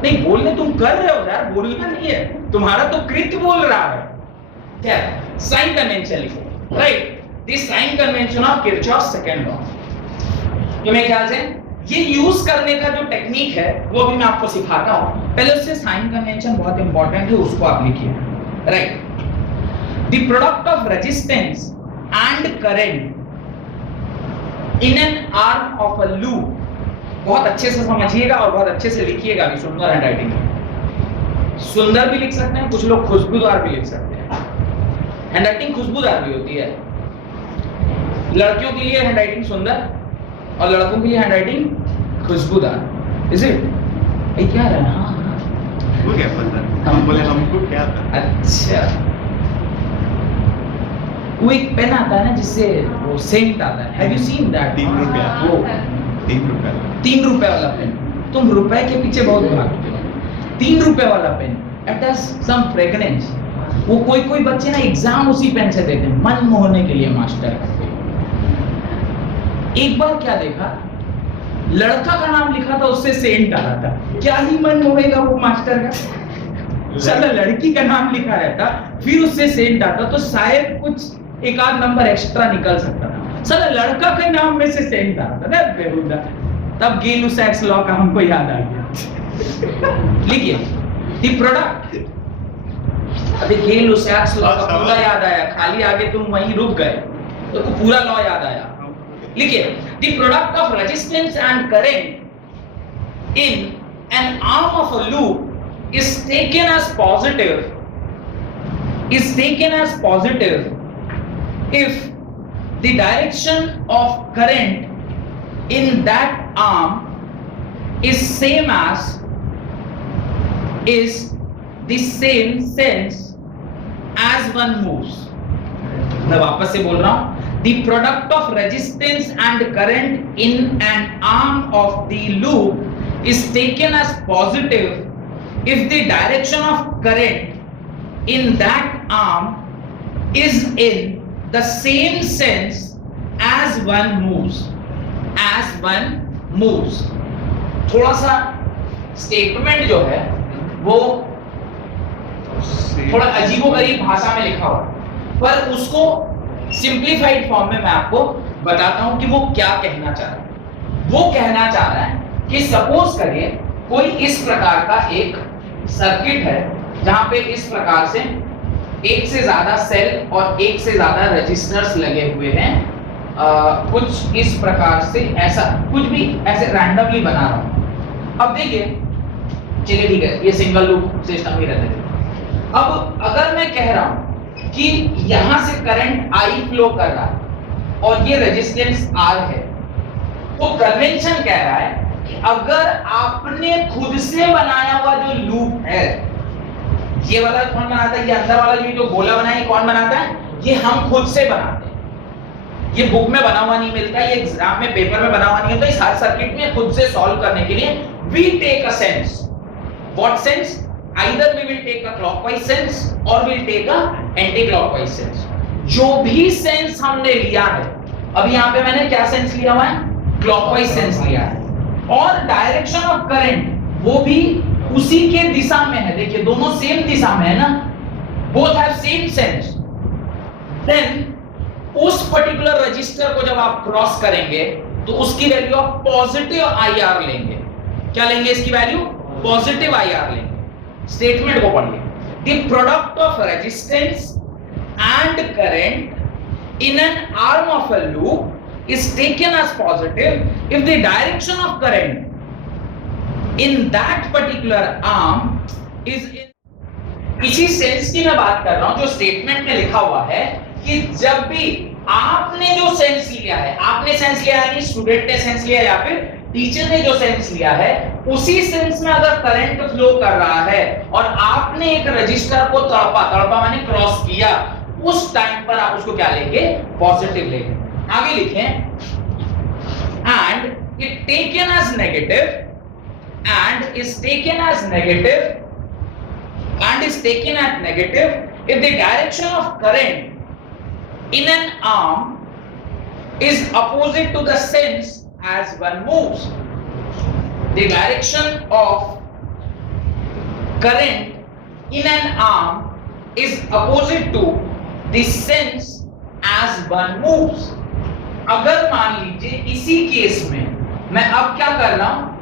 नहीं बोलने तुम कर रहे हो यार, बोलना नहीं है तुम्हारा, तो कृत्य बोल रहा है। क्या साइन कन्वेंशन लिखो, right? This sign convention of Kirchhoff second law. तो मेरे ख्याल से ये यूज करने का जो टेक्निक है वो भी मैं आपको सिखाता हूं। पहले उससे साइन कन्वेंशन बहुत इंपॉर्टेंट है, उसको आप लिखिए, write? The product of resistance and current in an arm of a loop. बहुत अच्छे से समझिएगा और बहुत अच्छे से लिखिएगा भी, सुंदर हैंडराइटिंग है। सुंदर भी लिख सकते हैं, कुछ लोग खुशबूदार भी लिख सकते हैं। हैंडराइटिंग खुशबूदार भी होती है। लड़कियों के लिए हैंडराइटिंग सुंदर और लड़कों के लिए हैंडराइटिंग खुशबूदार। Is it? ये क्या है? हाँ वो क्या पता, हम बोले हमको क्या था। अच्छा, वो एक पेन आता है ना जिससे वो सेंट आता है, हैव यू सीन दैट? 3 रुपया, वो 3 रुपए वाला पेन। तुम रुपए के पीछे बहुत भागते हो। 3 रुपए वाला pen, it has some fragrance. वो कोई बच्चे ना एग्जाम उसी पेन से देते हैं, मन मोहने के लिए मास्टर। एक बार क्या देखा, लड़का का नाम लिखा था, उससे सेंट आ रहा था। क्या ही मन मोहेगा वो मास्टर का। चलो लड़की का नाम लिखा रहता, फिर उससे सेंट आता तो शायद कुछ एक आध नंबर एक्स्ट्रा निकल सकता था। चलो लड़का के नाम में से सेंट आता था ना बेहुदा। तब गे-लुसैक्स लॉ का हमको याद आ गया। लिखिए द प्रोडक्ट। अभी गे-लुसैक्स लॉ का पूरा याद आया, खाली आगे तुम वहीं रुक गए तो पूरा लॉ याद आया। लिखिए the product of resistance and current in an arm of a loop is taken as positive if the direction of current in that arm is the same sense as one moves। मैं वापस से बोल रहा हूं, the product of resistance and current in an arm of the loop is taken as positive if the direction of current in that arm is in the same sense as one moves, as one moves। थोड़ा सा statement जो है वो थोड़ा अजीबोगरीब भाषा में लिखा हुआ, पर उसको सिंप्लीफाइड फॉर्म में मैं आपको बताता हूं कि वो क्या कहना चाह रहा है। वो कहना चाह रहा है कि सपोज करिए कोई इस प्रकार का एक सर्किट है जहां पे इस प्रकार से एक से ज्यादा सेल और एक से ज्यादा रजिस्टर्स लगे हुए हैं। कुछ इस प्रकार से, ऐसा कुछ भी ऐसे रैंडमली बना रहा हूं। अब देखिए, चलिए ठीक है, ये सिंगल लूप सिस्टम ही रहते थे। अब अगर मैं कह रहा हूं कि यहां से करंट I फ्लो कर रहा है और ये रेजिस्टेंस R है, तो कन्वेंशन कह रहा है कि अगर आपने खुद से बनाया हुआ जो लूप है, ये वाला कौन बनाता है, ये अंदर वाला जो गोला बनाया कौन बनाता है, ये हम खुद से बनाते हैं। ये बुक में बना हुआ नहीं मिलता, ये एग्जाम में पेपर में बना हुआ नहीं होता। इस हर सर्किट में खुद से सॉल्व करने के लिए we take a sense. What sense? Either we will take a clockwise sense or we'll take a anti-clockwise sense। जो भी सेंस हमने लिया है, अभी यहाँ पे मैंने क्या सेंस लिया हुआ है, क्लॉकवाइज सेंस लिया है, और डायरेक्शन ऑफ करंट वो भी उसी के दिशा में है। देखिए दोनों सेम दिशा में है ना, both have same sense। Then उस पर्टिकुलर रजिस्टर को जब आप क्रॉस करेंगे तो उसकी वैल्यू आप पॉजिटिव IR लेंगे। क्या लेंगे? इसकी वैल्यू पॉजिटिव IR लेंगे। स्टेटमेंट को पढ़िए, the product of resistance and current in an arm of a loop is taken as positive if the direction of current in that particular arm is in. इसी sense की मैं बात कर रहा हूं जो स्टेटमेंट में लिखा हुआ है कि जब भी आपने जो सेंस लिया है, आपने सेंस लिया है, स्टूडेंट ने सेंस लिया या फिर टीचर ने जो सेंस लिया है, उसी सेंस में अगर करंट फ्लो कर रहा है और आपने एक रजिस्टर को तड़पा माने क्रॉस किया, उस टाइम पर आप उसको क्या लेंगे? पॉजिटिव लेंगे। आगे लिखें, and it taken as negative and is taken as negative if the direction of current in an arm is opposite to the sense as one moves। The direction of current in an arm is opposite to the sense as one moves। अगर मान लीजिए इसी case में मैं अब क्या कर रहा हूं,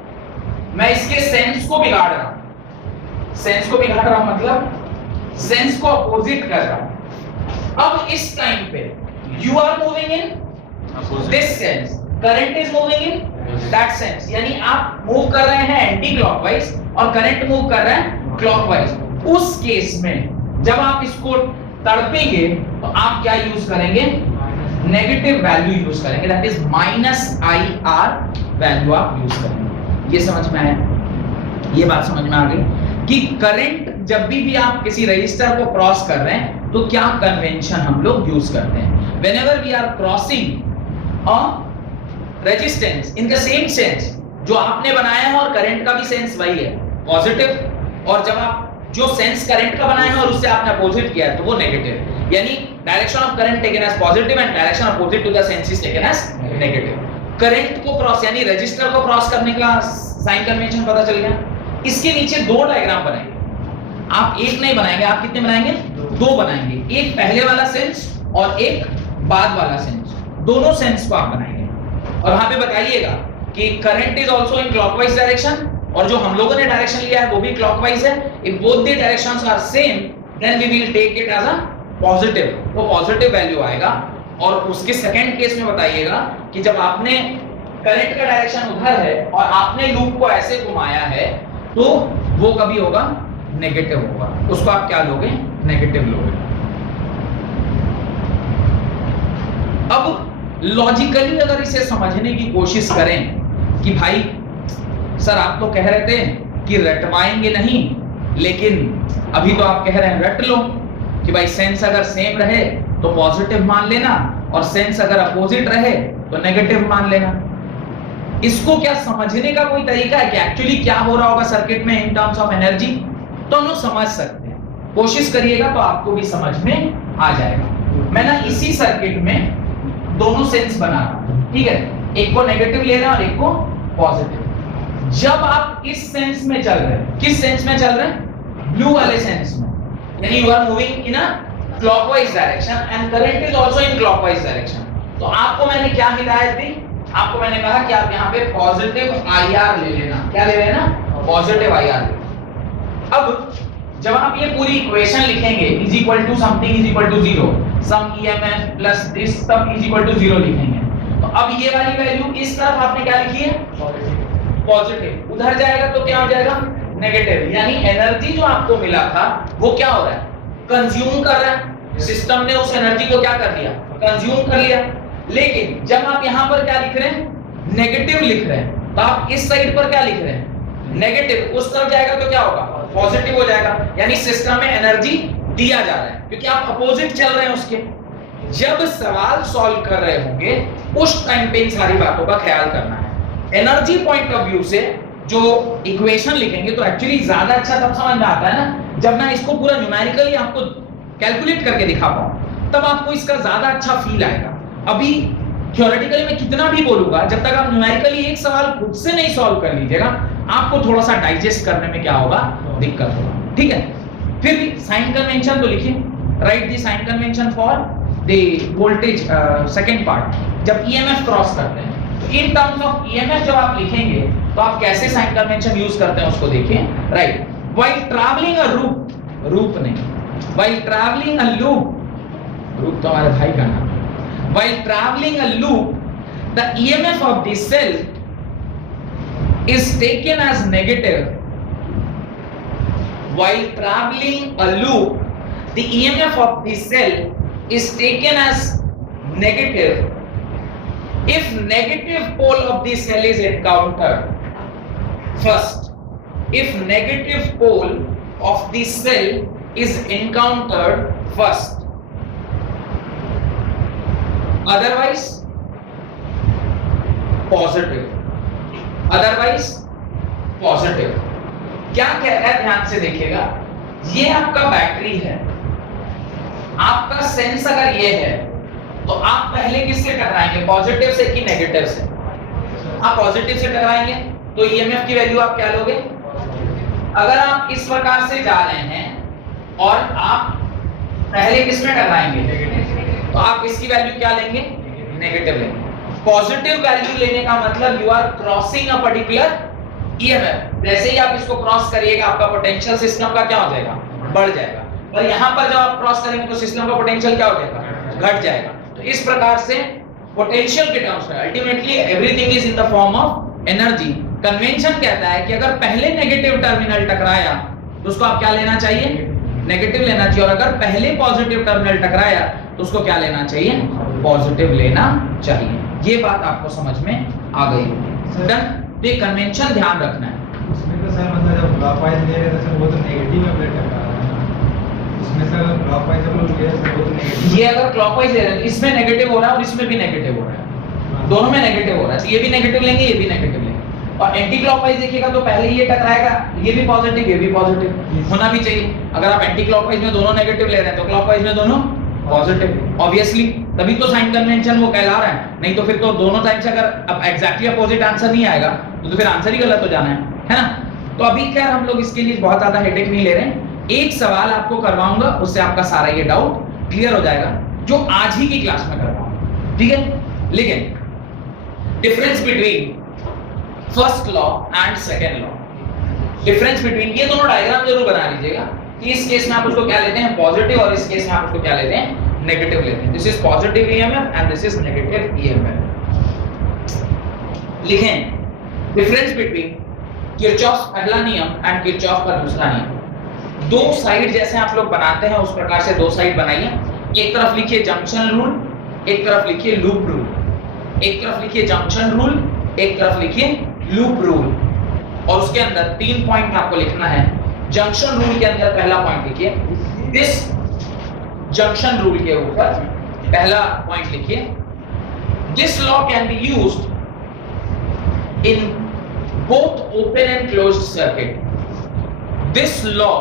मैं इसके सेंस को बिगाड़ रहा हूं। सेंस को बिगाड़ रहा हूं मतलब सेंस को अपोजिट कर रहा हूं। अब इस टाइम पे you are moving in this sense, current is moving in that sense, यानी आप मूव कर रहे हैं एंटी क्लॉकवाइज और करंट मूव कर रहा है क्लॉकवाइज। उस केस में जब आप इसको तड़पेंगे तो आप क्या यूज करेंगे? नेगेटिव वैल्यू यूज करेंगे, दैट इज -IR वैल्यू आप यूज करेंगे। ये समझ में आया? ये बात समझ में आ गई कि करंट जब भी आप किसी रजिस्टर को क्रॉस कर रहे हैं तो क्या कन्वेंशन हम लोग यूज करते हैं। Whenever we are crossing a resistance in the same sense, जो आपने बनाया है और करंट का भी सेंस वही है, पॉजिटिव, और जब आप जो सेंस करंट का बनाया है और उससे आपने अपोजिट किया है तो वो नेगेटिव, यानी direction of current taken as positive and direction opposite to the sense is taken as negative. Current को क्रॉस यानी रजिस्टर को क्रॉस करने का साइन कन्वेंशन पता चल गया। इसके नीचे दो डायग्राम बनाएंगे, आप एक नहीं बनाएंगे, आप कितने बनाएंगे? दो बनाएंगे, एक पहले वाला सेंस और एक बाद वाला सेंस, दोनों सेंस को आप बनाएंगे। और वहां पे बताइएगा कि current is also in clockwise direction, और जो हम लोगों ने डायरेक्शन लिया है वो भी क्लॉकवाइज है। If both the directions are same then we will take it as a positive, वो पॉजिटिव वैल्यू आएगा। और उसके सेकंड केस में बताइएगा कि जब आपने करंट का डायरेक्शन उधर है और आपने लूप को ऐसे घुमाया है तो वो कभी होगा? नेगेटिव होगा। उसको आप क्या लोगे? नेगेटिव लोगे। अब लॉजिकली अगर इसे समझने की कोशिश करें कि भाई सर आप तो कह रहे थे कि रटवाएंगे नहीं, लेकिन अभी तो आप कह रहे हैं रट लो कि भाई सेंस अगर सेम रहे तो पॉजिटिव मान लेना और सेंस अगर अपोजिट रहे तो नेगेटिव मान लेना। इसको क्या समझने का कोई तरीका है कि एक्चुअली क्या हो रहा होगा सर्किट में इन टर्म्स ऑफ एनर्जी? तो हम लोग समझ सकते हैं, कोशिश करिएगा तो आपको भी समझ में आ जाएगा। मैं ना इसी सर्किट में दोनों सेंस बना रहा हूं, ठीक है, एक को नेगेटिव ले रहे हैं और एक को पॉजिटिव। जब आप इस सेंस में चल रहे हैं, किस सेंस में चल रहे हैं, ब्लू वाले सेंस में, यानी you are moving in a clockwise direction and current is also in clockwise direction, तो आपको मैंने क्या हिदायत दी, आपको मैंने कहा कि आप यहाँ पे पॉजिटिव आईआर ले लेना, क्या ले लेना, पॉजिटिव आईआर। अब जब आप ये पूरी इक्वेशन लिखेंगे is equal to something is equal to 0, sum EMF plus this तब इज इक्वल टू 0 लिखेंगे, तो अब ये वाली वैल्यू इस तरफ आपने क्या लिखी है, पॉजिटिव, उधर जाएगा तो क्या हो जाएगा, नेगेटिव, यानी एनर्जी जो आपको मिला था वो क्या हो रहा है, कंज्यूम कर रहा है, सिस्टम ने उस एनर्जी को क्या कर लिया, कंज्यूम कर लिया। लेकिन जब आप यहां पर क्या लिख रहे हैं, नेगेटिव लिख रहे हैं, तो आप इस साइड पर क्या लिख रहे हैं, नेगेटिव, उस तरफ जाएगा तो क्या होगा, पॉजिटिव हो जाएगा, यानी सिस्टम में एनर्जी दिया जा रहा है क्योंकि आप अपोजिट चल रहे हैं उसके। जब सवाल सॉल्व कर रहे होंगे उस टाइम पे इन सारी बातों का ख्याल करना है। एनर्जी पॉइंट ऑफ व्यू से जो इक्वेशन लिखेंगे तो एक्चुअली ज्यादा अच्छा तब समझ में आता है ना जब मैं इसको पूरा न्यूमेरिकली आपको कैलकुलेट करके दिखा पाऊं, तब आपको इसका ज्यादा अच्छा फील आएगा। अभी थ्योरेटिकली मैं कितना भी बोलूंगा, जब तक आप न्यूमेरिकली एक सवाल खुद से नहीं सॉल्व कर लीजिएगा, आपको थोड़ा सा डाइजेस्ट करने में क्या होगा, दिक्कत होगा, ठीक है। फिर भी साइन कन्वेंशन तो लिखिए, write the sign convention for the voltage second part, जब ईएमएफ क्रॉस करते हैं तो इन टर्म्स ऑफ ईएमएफ जब आप लिखेंगे तो आप कैसे साइन कन्वेंशन यूज करते हैं उसको देखिए, राइट। व्हाइल ट्रैवलिंग अ रूप नहीं, व्हाइल ट्रैवलिंग अ लूप तो हमारे भाई का नाम, while traveling a loop the EMF of the cell is taken as negative, while traveling a loop the EMF of the cell is taken as negative if negative pole of the cell is encountered first, if negative pole of the cell is encountered first, otherwise positive, otherwise positive। क्या कह रहा है ध्यान से देखिएगा, ये आपका battery है, आपका सेंस अगर ये है तो आप पहले किससे टकराएंगे, पॉजिटिव से कि नेगेटिव से, आप पॉजिटिव से टकराएंगे तो ईएमएफ की वैल्यू आप क्या लोगे, अगर आप इस प्रकार से जा रहे हैं और आप पहले किसमें टकराएंगे, तो आप इसकी वैल्यू क्या लेंगे, नेगेटिव लेंगे। पॉजिटिव वैल्यू लेने का मतलब you are crossing a particular EMF, जैसे ही आप इसको क्रॉस करिएगा आपका पोटेंशियल सिस्टम का क्या हो जाएगा, बढ़ जाएगा, और यहां पर जब आप क्रॉस करेंगे तो सिस्टम का पोटेंशियल क्या हो जाएगा, घट जाएगा। तो इस प्रकार से पोटेंशियल के टर्म्स में ultimately everything is in the form of energy. Convention कहता है कि अगर पहले नेगेटिव टर्मिनल टकराया तो उसको आप क्या लेना चाहिए, नेगेटिव लेना चाहिए, और अगर पहले पॉजिटिव टर्मिनल टकराया तो उसको क्या लेना चाहिए, पॉजिटिव लेना चाहिए। ये बात आपको समझ में आ गई होगी। ये कन्वेंशन ध्यान रखना है। उसमें तो सर मतलब जब क्लॉकवाइज ले रहे थे सर वो तो नेगेटिव में प्लेट कर रहा है, उसमें सर क्लॉकवाइज जब ले रहे थे वो तो नेगेटिव, ये अगर क्लॉकवाइज ले रहे हैं इसमें नेगेटिव हो रहा है और इसमें भी नेगेटिव हो रहा है, दोनों में नेगेटिव हो रहा है, तो ये भी नेगेटिव लेंगे ये भी नेगेटिव लेंगे। और एंटी क्लॉकवाइज देखिएगा तो पहले ये टकराएगा, ये भी पॉजिटिव ये भी पॉजिटिव होना भी चाहिए। अगर आप एंटी क्लॉकवाइज में दोनों नेगेटिव ले रहे हैं तो क्लॉकवाइज में दोनों पॉजिटिव, ऑब्वियसली तभी तो साइन कन्वेंशन वो कहला रहा है, नहीं तो फिर तो दोनों टाइम से अगर अब एग्जैक्टली अपोजिट आंसर नहीं आएगा तो फिर आंसर ही गलत हो जाना है ना। तो अभी खैर हम लोग इसके लिए बहुत ज्यादा हेडेक नहीं ले रहे हैं, एक सवाल आपको करवाऊंगा उससे आपका सारा ये डाउट क्लियर हो जाएगा, जो आज ही की क्लास में करवाऊंगा, ठीक है। लेकिन difference between first law and second law, difference between, ये दोनों डायग्राम जरूर बना लीजिएगा कि इस केस में आप उसको क्या लेते हैं, पॉजिटिव, और इस केस में आप उसको क्या लेते हैं, नेगेटिव लेते हैं। This is positive EMF and this is negative EMF. लिखें डिफरेंस बिटवीन किरचॉफ पहला नियम एंड किरचॉफ का दूसरा नियम। दो साइड जैसे आप लोग बनाते हैं उस प्रकार से दो साइड बनाइए, एक तरफ लिखिए जंक्शन रूल, एक तरफ लिखिए लूप रूल, एक तरफ लिखिए जंक्शन रूल, एक तरफ लिखिए लूप रूल, और उसके अंदर 3 पॉइंट आपको लिखना है। जंक्शन रूल के अंदर पहला पॉइंट लिखिए, दिस जंक्शन रूल के ऊपर पहला पॉइंट लिखिए, this law can be used in both open and closed circuit. This law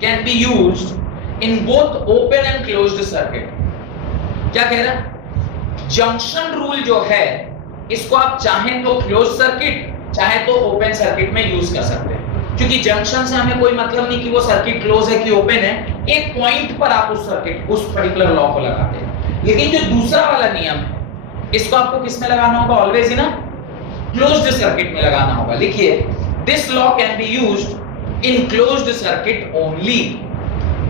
can be used in both open and closed circuit. क्या कह रहा है, जंक्शन रूल जो है इसको आप चाहें तो क्लोज सर्किट चाहे तो ओपन सर्किट में यूज कर सकते हैं, क्योंकि जंक्शन से हमें कोई मतलब नहीं कि वो सर्किट क्लोज है कि ओपन है, एक पॉइंट पर आप उस सर्किट उस पर्टिकुलर लॉ को लगाते हैं। लेकिन जो दूसरा वाला नियम है इसको आपको किस में लगाना होगा? ऑलवेज इन क्लोज्ड सर्किट में लगाना होगा। लिखिए, this law can be used in closed circuit only.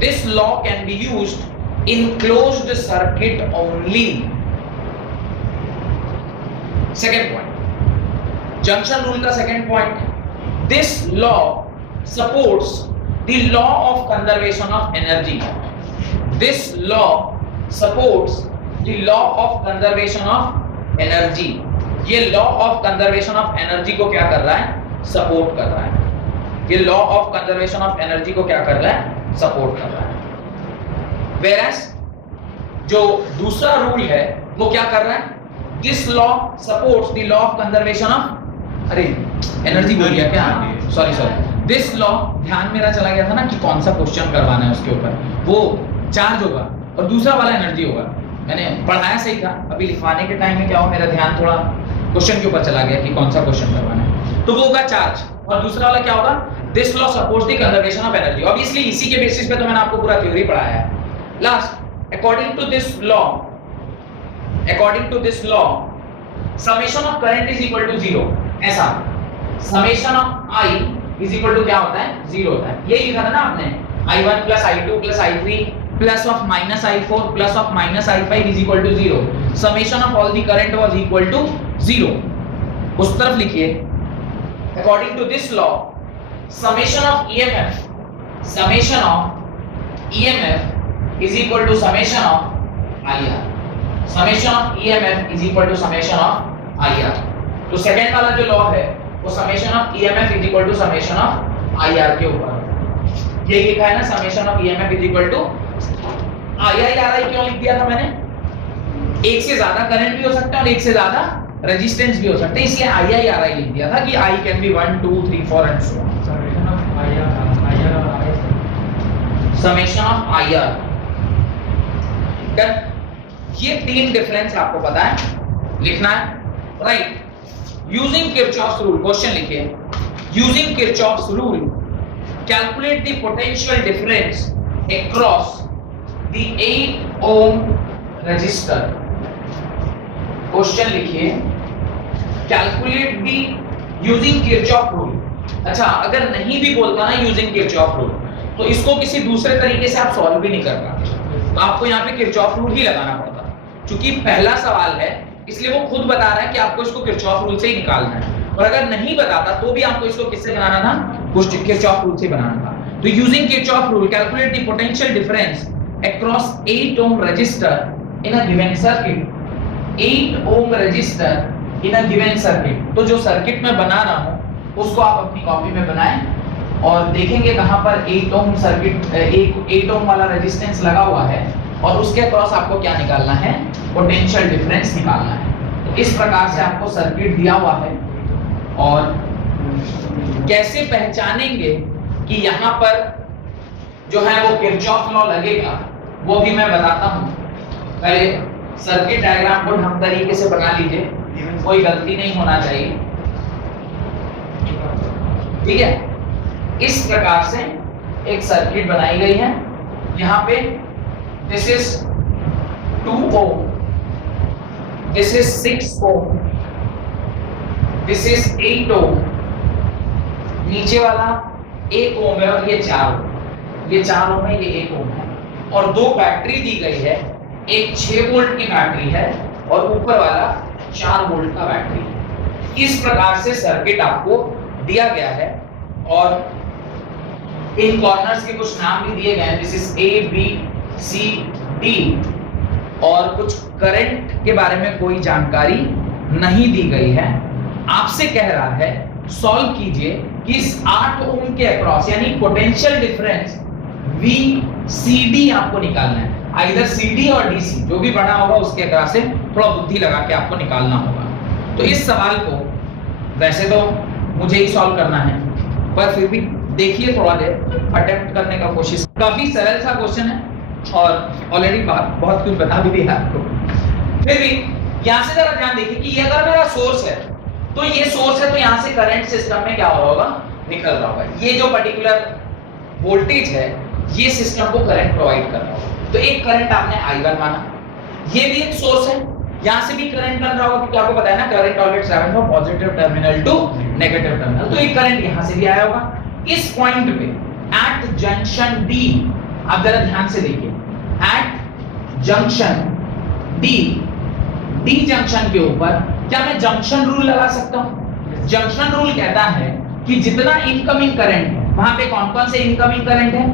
This law can be used in closed circuit only. Second point, junction rule का second point, this law supports the law of conservation of energy. This law supports the law of conservation of energy. ये law of conservation of energy को क्या कर रहा है? Support कर रहा है। ये law of conservation of energy को क्या कर रहा है? सपोर्ट कर रहा है। Whereas जो दूसरा रूल है वो क्या कर रहा है? This law supports the law of conservation of, अरे एनर्जी बोल गया क्या? सॉरी, दिस लॉ, ध्यान मेरा चला गया था ना कि कौन सा क्वेश्चन करवाना है उसके ऊपर। वो चार्ज होगा और दूसरा वाला एनर्जी होगा। मैंने पढ़ाया सही था, अभी लिखवाने के टाइम में क्या हो, मेरा ध्यान थोड़ा क्वेश्चन के ऊपर चला गया कि कौन सा क्वेश्चन करवाना है। तो वो होगा चार्ज और दूसरा वाला क्या होगा? This law supports the conservation of energy. Obviously इसी के बेसिस पे तो मैंने आपको पूरा थ्योरी पढ़ाया है। Last, according to this law summation of current is equal to 0। ऐसा summation of I is equal to क्या होता है? 0 होता है। ये लिखा था ना आपने, i1 plus i2 plus i3 plus of minus i4 plus of minus i5 is equal to 0। Summation of all the current was equal to 0। उस तरफ लिखिए, according to this law summation of EMF is equal to summation of IR। Summation of EMF is equal to summation of IR। तो second वाला जो law है वो summation of EMF is equal to summation of IR के ऊपर ये लिखा है ना, summation of EMF is equal to IR। क्यों लिख दिया था मैंने? एक से ज्यादा करंट भी हो सकता है और एक से ज्यादा रेजिस्टेंस भी हो सकते हैं, इसलिए IR लिख दिया था कि I can be 1 2 3 4 and so on. Summation of IR summation of IR। ये तीन डिफरेंस आपको पता है, लिखना है, right? Using Kirchhoff's rule, question लिखिए, using Kirchhoff's rule calculate the potential difference across the 8 ohm resistor. Question लिखिए, calculate the using Kirchhoff rule. अच्छा, अगर नहीं भी बोलता ना यूजिंग किरचॉफ रूल तो इसको किसी दूसरे तरीके से आप सॉल्व भी नहीं कर पाते, तो आपको यहाँ पे किरचॉफ रूल ही लगाना पड़ता। क्योंकि पहला सवाल है इसलिए वो खुद बता रहा है कि आपको इसको किरचॉफ रूल से ही निकालना है, और अगर नहीं बताता तो भी आपको इसको किससे बनाना था? किरचॉफ रूल से बनाना था। तो using Kirchhoff rule calculate the potential difference across 8 ohm resistor in a given circuit. 8 ohm resistor in a given circuit. तो जो सर्किट में बना रहा हूं उसको आप अपनी कॉपी में बनाएं और देखेंगे कहां पर 8 ओम सर्किट 8 ओम वाला रेजिस्टेंस लगा हुआ है और उसके अक्रॉस आपको क्या निकालना है? पोटेंशियल डिफरेंस निकालना है। तो इस प्रकार से आपको सर्किट दिया हुआ है और कैसे पहचानेंगे कि यहाँ पर जो है वो किरचॉफ लॉ लगेगा वो भी मैं बताता हूँ। पहले सर्किट डायग्राम को ढंग तरीके से बना लीजिए, कोई गलती नहीं होना चाहिए, ठीक है? इस प्रकार से एक सर्किट बनाई गई है। यहाँ पे this is 2 ohm, this is 6 ohm, this is 8 ohm, नीचे वाला 1 ओम है और ये 4 ओम, ये 4 ओम है, ये 1 ओम है, और दो बैटरी दी गई है, एक 6 वोल्ट की बैटरी है और ऊपर वाला 4 वोल्ट का बैटरी है। इस प्रकार से सर्किट आपको दिया गया है और इन कॉर्नर्स के कुछ नाम भी दिए गए हैं, this is A B C D, और कुछ करंट के बारे में कोई जानकारी नहीं दी गई है। आपसे कह रहा है सॉल्व कीजिए कि इस 8 ओम के अक्रॉस यानी पोटेंशियल डिफरेंस VCD आपको निकालना है। आइदर CD और DC जो भी बना होगा उसके अक्रॉस से थोड़ा बुद्धि लगा के आपको निकालना होगा। तो इस सवाल को वैसे तो मुझे ही सॉल्व करना है, पर फिर भी देखिए थोड़ा देर अटेम्प्ट करने का कोशिश। काफी सरल सा क्वेश्चन है और ऑलरेडी बहुत कुछ बता भी दिया आपको, फिर भी यहां से जरा ध्यान देखिए कि ये अगर मेरा सोर्स है तो ये सोर्स है, तो यहां से करंट सिस्टम में क्या हो रहा होगा, निकल रहा होगा। ये जो पर्टिकुलर वोल्टेज है ये सिस्टम को करंट प्रोवाइड कर रहा होगा। तो एक करंट आपने I1 माना, ये भी एक सोर्स है, यहां से भी करंट बन रहा होगा क्योंकि आपको पता है ना current always travel from positive terminal to negative terminal. तो एक करंट यहां से भी आया होगा। इस पॉइंट पे एट जंक्शन डी, आप जरा ध्यान से देखिए, at junction D, D junction के ऊपर क्या मैं जंक्शन रूल लगा सकता हूं? जंक्शन रूल कहता है कि जितना इनकमिंग करंट है वहां पे कौन कौन से इनकमिंग करंट है,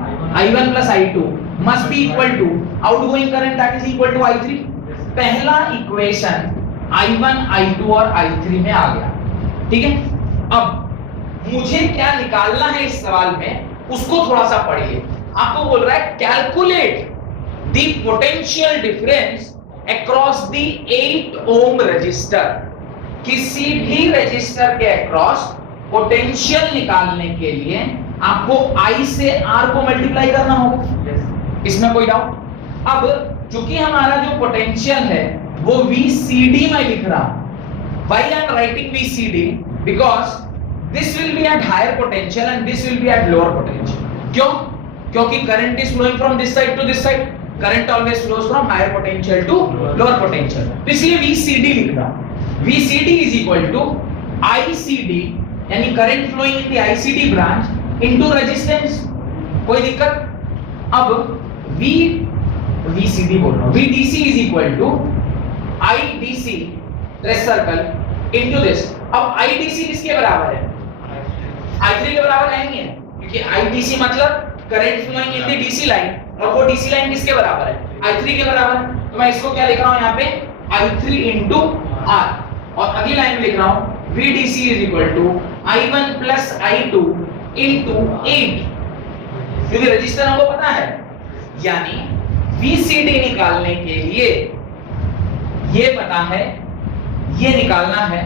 I1 plus I2 must be equal to outgoing current that is equal to I3। पहला इक्वेशन I1 I2 और I3 में आ गया, ठीक है। अब मुझे क्या निकालना है इस सवाल में, उसको थोड़ा सा पढ़िए। आपको बोल रहा है calculate the potential difference across the 8 ohm resistor. किसी भी रजिस्टर के अक्रॉस पोटेंशियल निकालने के लिए आपको I से R को मल्टीप्लाई करना होगा, इसमें कोई डाउट? अब चूंकि हमारा जो पोटेंशियल है वो VCD में लिख रहा हूं। Why I am writing VCD? Because this will be at higher potential and this will be at lower potential. क्यों? क्योंकि current is flowing from this side to this side. Current always flows from higher potential to lower potential. तो इसलिए VCD लिख रहा हूं। VCD is equal to ICD, यानी current flowing in the ICD branch into resistance। कोई दिक्कत? अब VCD बोल रहा हूं, VDC is equal to IDC trace circle into this। अब IDC किसके बराबर है? I3 के बराबर है नहीं है, क्योंकि IDC मतलब current flowing in the DC line, और वो DC लाइन किसके बराबर है? I3 के बराबर है। तो मैं इसको क्या लिख रहा हूं यहाँ पे, I3 into R, और अगली लाइन में लिख रहा हूं VDC is equal to I1 plus I2 into 8, क्योंकि रजिस्टर हमको पता है। यानी VCD निकालने के लिए ये पता है, ये निकालना है।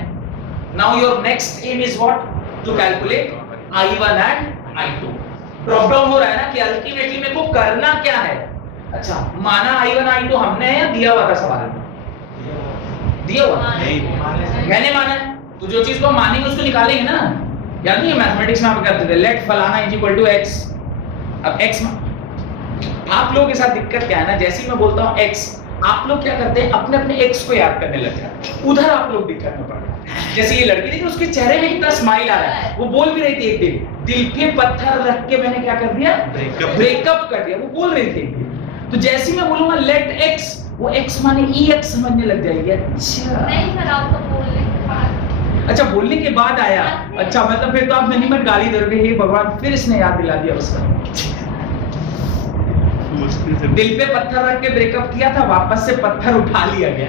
Now your next aim is what? To calculate I1 and I2। Drop down हो रहा है ना कि अल्टीमेटली मेरे को करना क्या है। अच्छा, माना I1 I2 हमने या दिया हुआ था सवाल में? दिया हुआ नहीं, मैंने माना है। तो जो चीज को मानेंगे उसको निकालेंगे ना। याद नहीं है मैथमेटिक्स में आप करते थे लेट फलाना इज इक्वल टू x। अब x आप लोगों के साथ दिक्कत क्या है ना, जैसे ही मैं बोलता हूं x, आप लोग क्या करते हैं अपने अपने x को याद करने लग जाते हैं। उधर आप लोग दिक्कत में पड़ रहे हैं। जैसे ये लड़की थी, उसके चेहरे में इतना स्माइल आ रहा है, वो बोल भी रही थी एक दिन, दिल पे पत्थर रख के मैंने क्या कर दिया, ब्रेकअप कर दिया, वो बोल रही थी। तो जैसे ही मैं बोलूंगा लेट x, वो x माने ex समझने लग जाएगी। अच्छा नहीं सर, आपको बोलने के बाद, अच्छा बोलने के बाद आया। अच्छा मतलब फिर तो आप मिनिमम गाली दे रहे, हे भगवान फिर इसने याद दिला दिया उसका। दिल पे पत्थर रख के ब्रेकअप किया था, वापस से पत्थर उठा लिया गया।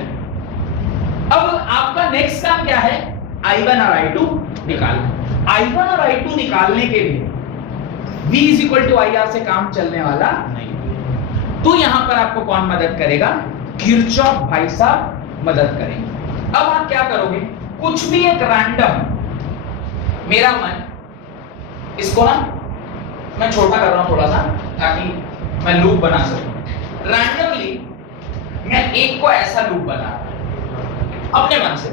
अब आपका नेक्स्ट काम क्या है, I1 और I2 निकालना। I1 और I2 निकालने के लिए V is equal to IR से काम चलने वाला नहीं। तो यहां पर आपको कौन मदद करेगा, किरचॉफ भाई साहब मदद करेंगे। अब आप क्या करोगे, कुछ भी एक रैंडम, मेरा मन, इसको ना मैं छोटा कर रहा हूं थोड़ा सा ताकि मैं लूप बना सकूं। रैंडमली मैं एक को ऐसा लूप बना अपने मन से,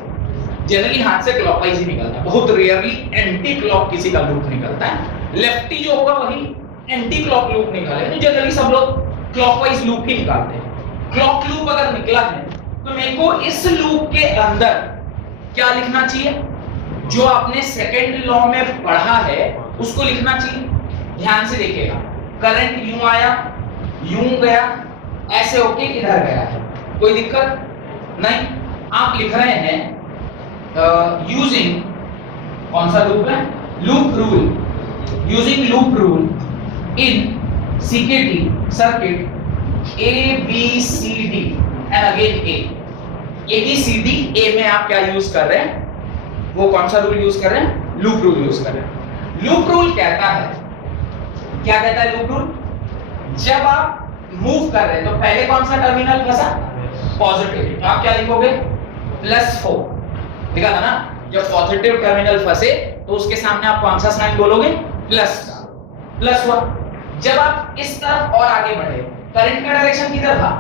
जनरली हाथ से क्लॉकवाइज ही निकलता है, बहुत रेयरली एंटी क्लॉक किसी का लूप निकलता है। लेफ्टी जो होगा वही एंटी क्लॉक लूप निकालेगा, तो जनरली सब लोग क्लॉकवाइज लूप ही निकालते हैं। क्लॉक लूप अगर निकला है तो मेरे को इस लूप के अंदर क्या लिखना चाहिए, जो आपने सेकंड लॉ में पढ़ा है उसको लिखना चाहिए। ध्यान से देखिएगा, करंट यूं आया, यूं गया, ऐसे होके इधर गया है, कोई दिक्कत नहीं। आप लिख रहे हैं यूजिंग कौन सा लूप है, loop rule, using loop rule in सीकेटी circuit ABCD and again A। ABCD A में आप क्या यूज कर रहे हैं, वो कौन सा रूल यूज कर रहे हैं, लूप रूल यूज कर रहे हैं। लूप रूल कहता है, क्या कहता है लूप रूल, जब आप मूव कर रहे हैं तो पहले कौन सा टर्मिनल फंसा, पॉजिटिव, तो आप क्या लिखोगे, +4 लिखा था ना। जब पॉजिटिव टर्मिनल फंसे तो उसके सामने आप कौन सा साइन बोलोगे, +1। जब आप इस तरफ और आगे बढ़े, करंट का डायरेक्शन किधर था,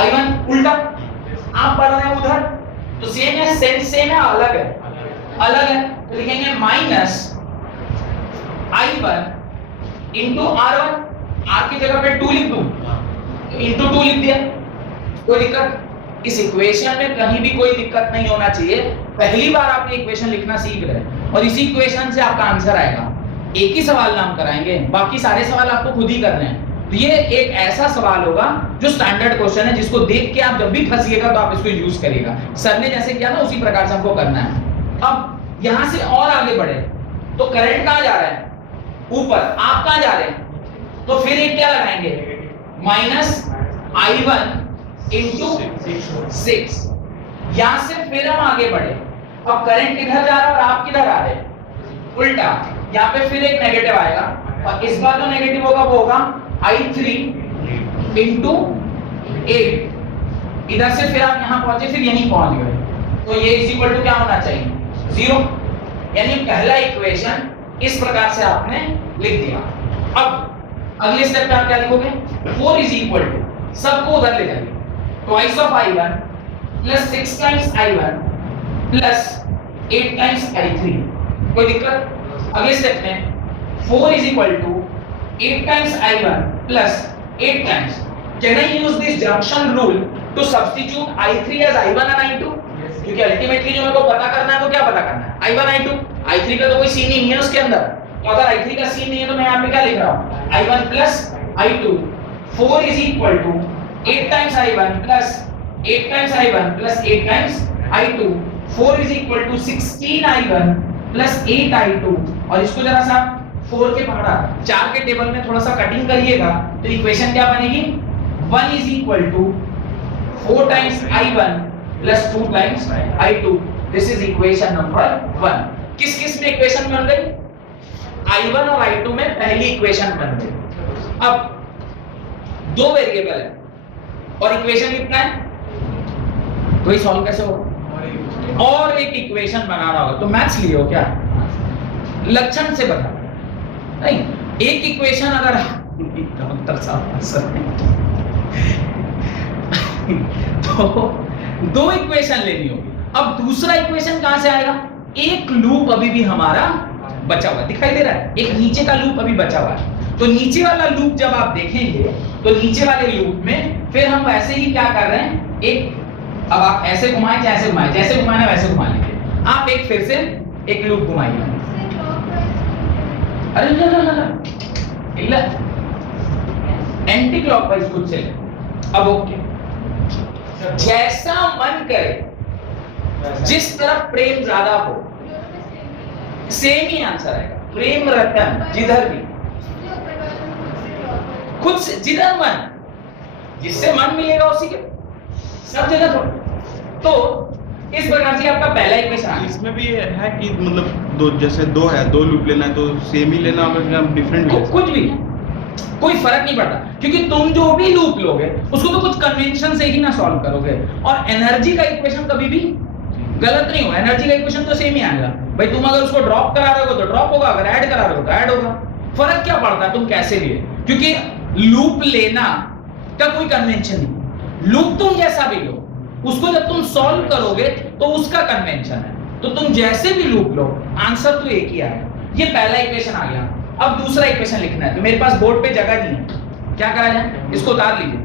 I1 उल्टा, आप बढ़ रहे हैं उधर, तो सेम है, सेंस सेम है, अलग है, अलग है। तो लिखेंगे minus I1 into R1, R की जगह पे 2 लिख दूं, इंटू 2 लिख दिया, कोई दिक्कत? इस इक्वेशन में कहीं भी कोई दिक्कत नहीं होना चाहिए। पहली बार आप ये इक्वेशन लिखना सीख रहे हैं और इसी इक्वेशन से आपका आंसर आएगा। एक ही सवाल नाम कराएंगे, बाकी सारे सवाल आपको खुद ही करने हैं। तो ये एक ऐसा सवाल होगा जो स्टैंडर्ड क्वेश्चन है, जिसको देख के आप जब भी फंसिएगा तो आप इसको यूज करिएगा। सर ने जैसे किया ना उसी प्रकार से हमको करना है। अब यहां से और आगे बढ़े तो करंट कहां जा रहा है? ऊपर। आप कहां जा रहे हैं? तो फिर एक क्या लगाएंगे? Minus I1 into 6। यहां से फिर हम आगे बढ़े। अब करंट किधर जा रहा है और आप किधर आ रहे हैं? उल्टा। यहां पे फिर एक नेगेटिव आएगा और इस बार जो नेगेटिव होगा वो होगा I3 इंटू 8। इधर से फिर आप यहां पहुंचे, फिर यहीं पहुंच गए, तो ये इज इक्वल टू क्या होना चाहिए? 0। यानी पहला इक्वेशन इस प्रकार से आपने लिख दिया। अब अगले स्टेप पे आप क्या लिखोगे? 4 इज इक्वल टू, सबको उधर ले जाइए, twice of I1 plus 6 times I1 plus 8 times I3। कोई दिक्कत? अगले स्टेप में 4 is equal to 8 times I1 plus 8 times. Can I use this junction rule to substitute I3 as I1 and I2? क्योंकि ultimately जो मेरे को पता करना है वो क्या पता करना है? I1 I2। I3 का तो कोई सीन ही नहीं है उसके अंदर, तो अगर I3 का सीन नहीं है तो मैं यहाँ पे क्या लिख रहा हूँ? I1 plus I2। 4 is equal to 8 times I1 plus 8 times I1 plus 8 times I2। 4 is equal to 16 I1 plus 8 I2। और इसको जरा सा 4 के पकड़ा 4 के टेबल में थोड़ा सा कटिंग करिएगा तो इक्वेशन क्या बनेगी? 1 is equal to 4 times I1 plus 2 times I2। This is equation number 1। किस किस में इक्वेशन बन गई? I1 और I2 में पहली इक्वेशन बन गई। अब दो वेरिएबल है और इक्वेशन कितना है? तो ये सॉल्व कैसे होगा? और एक इक्वेशन बना रहा होगा। तो मैथ्स लिए हो क्या? लक्षण से बता नहीं, एक इक्वेशन अगर डॉक्टर साहब तो दो इक्वेशन लेनी होगी। अब दूसरा इक्वेशन कहां से आएगा? एक लूप अभी भी हमारा बचा हुआ दिखाई दे रहा है, एक नीचे का लूप अभी बचा हुआ है। तो नीचे वाला लूप जब आप देखेंगे तो नीचे वाले लूप में फिर हम वैसे ही क्या कर रहे हैं, एक अब आप ऐसे घुमाएं चाहे ऐसे घुमाएं, जैसे घुमाना वैसे घुमा लीजिए। आप एक फिर से एक लूप घुमाइए। अरे ಇಲ್ಲ एंटी क्लॉकवाइज कुछ से। अब ओके, जैसा मन करे, जिस तरफ प्रेम ज्यादा हो सेम ही आंसर आएगा। प्रेम रतन जिधर भी, खुद से जिधर मन, जिससे मन मिलेगा उसी के सब जगह। तो इस प्रकार से आपका पहला इक्वेशन आ गया। इसमें भी है कि मतलब दो, जैसे दो है, दो लूप लेना है तो सेम ही लेना होगा, डिफरेंट कुछ भी कोई फर्क नहीं पड़ता, क्योंकि तुम जो भी लूप लोगे उसको तो कुछ कन्वेंशन से ही ना सॉल्व करोगे। और एनर्जी का इक्वेशन कभी भी गलत नहीं होगा, एनर्जी का इक्वेशन तो सेम ही आएगा भाई। तुम अगर उसको ड्रॉप करा रहे हो तो ड्रॉप होगा, अगर ऐड करा रहे हो तो ऐड होगा। फर्क क्या पड़ता है तुम कैसे लिए, क्योंकि लूप लेना का कोई कन्वेंशन नहीं। लूप तुम जैसा भी लो, उसको जब तुम सॉल्व करोगे तो उसका कन्वेंशन है। तो तुम जैसे भी लूप लो आंसर तो एक ही आएगा। ये पहला इक्वेशन आ गया। अब दूसरा इक्वेशन लिखना है, तो मेरे पास बोर्ड पे जगह नहीं है, क्या करा जाए, इसको उतार लीजिए,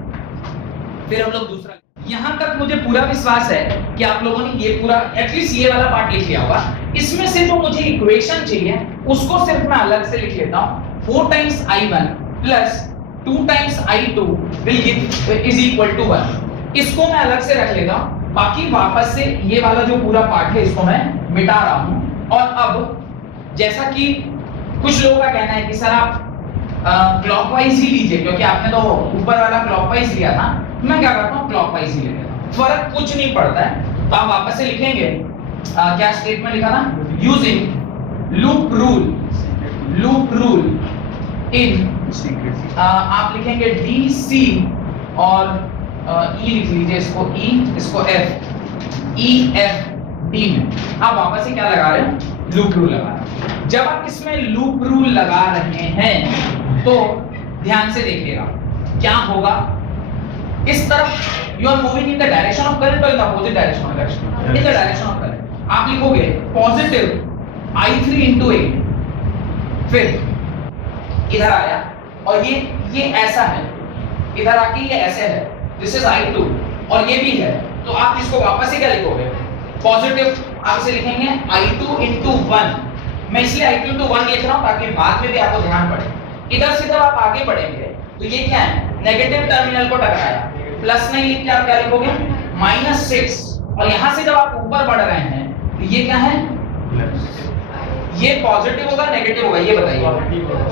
फिर हम लोग दूसरा। यहां तक मुझे पूरा विश्वास है कि आप लोगों ने ये पूरा एटलीस्ट ये वाला पार्ट लिख लिया होगा। इसमें से जो मुझे इक्वेशन चाहिए उसको सिर्फ मैं अलग से लिख लेता हूं। 4 times I1 plus 2 times I2 will give is equal to 1। इसको मैं अलग से रख लेता हूं, बाकी वापस से ये वाला जो पूरा पार्ट है इसको मैं मिटा रहा हूं। और अब जैसा कि कुछ लोगों का कहना है कि सर आप क्लॉकवाइज ही लीजिए, क्योंकि आपने तो ऊपर वाला क्लॉकवाइज लिया था, मैं क्या करता हूं क्लॉकवाइज ही ले लेता हूं, फर्क कुछ नहीं पड़ता है। तो आप वापस से लिखेंगे क्या स्टेटमेंट लिखा था, यूजिंग लूप रूल इन आप लिखेंगे DC और E लिख लीजिए, इसको E इसको F, EFD में आप वापस से क्या लगा रहे हैं, लूप रूल लगा रहे हैं। जब आप इसमें लूप रूल लगा रहे हैं तो ध्यान से देखिएगा क्या होगा। इस तरफ you are moving in the direction of current और in the opposite direction of current, in the direction of current. आप लिखोगे पॉजिटिव I3 into 8, फिर इधर आया और ये ऐसा है, इधर आके ये ऐसे है, दिस इज I2 और ये भी है, तो आप इसको वापस से क्या लिखोगे? पॉजिटिव आप इसे लिखेंगे I2 into 1। मैं इसलिए I2 into 1 लिख रहा हूं ताकि बाद में भी आपको ध्यान पड़े। इधर से जब आप आगे बढ़ेंगे तो ये क्या है? नेगेटिव टर्मिनल को टकराया, प्लस नहीं लिख के आप क्या लिखोगे? -6। और यहां से जब आप ऊपर बढ़ रहे हैं तो ये क्या है? ये पॉजिटिव होगा नेगेटिव होगा, ये बताइए।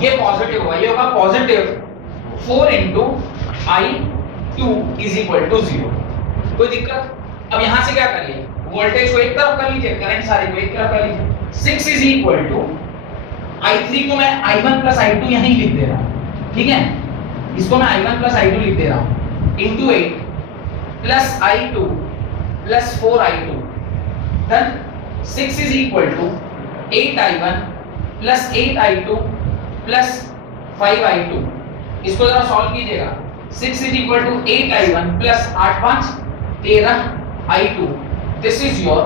ये पॉजिटिव होगा, ये होगा positive 4 into I2 is equal to 0। कोई दिक्कत? अब यहां से क्या करिए? वोल्टेज को एक तरफ कर लीजिए, करंट सारे को एक तरफ कर लीजिए। 6 is equal to I3 को मैं I1 plus I2 यहीं लिख दे रहा हूं, ठीक है? इसको मैं I1 plus I2 लिख दे रहा हूं into 8 plus I2 plus 4I2, then 6 is equal to 8I1 plus 8I2 plus 5I2। इसको जरा सॉल्व कीजिएगा। 6 is equal to 8I1 plus 8 5 13I2। This is your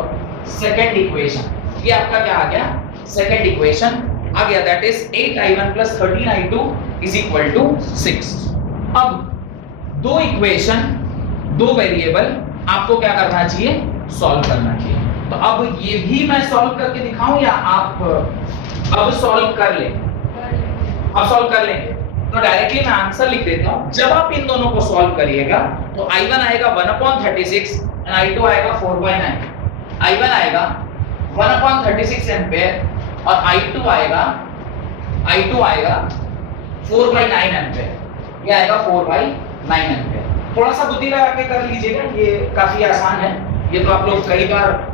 second equation. ये आपका क्या आ गया? सेकंड इक्वेशन आ गया, that is 8I1 plus 13I2 is equal to 6। अब दो इक्वेशन, दो वेरिएबल आपको क्या करना चाहिए? सॉल्व करना चाहिए। तो अब ये भी मैं सॉल्व करके दिखाऊं या आप अब सॉल्व कर लें? अब सॉल्व कर लेंगे तो डायरेक्टली मैं आंसर लिख देता हूं। जब आप इन दोनों को सॉल्व करिएगा तो I1 आएगा 1/36 और I2 आएगा 4/9। I1 आएगा 1/36 एम्पीयर और I2 आएगा 4/9 एम्पीयर। ये आएगा 4/9 एम्पीयर। थोड़ा सा बुद्धि लगा के कर लीजिएगा, ये काफी आसान है। ये तो आप लोग कई बार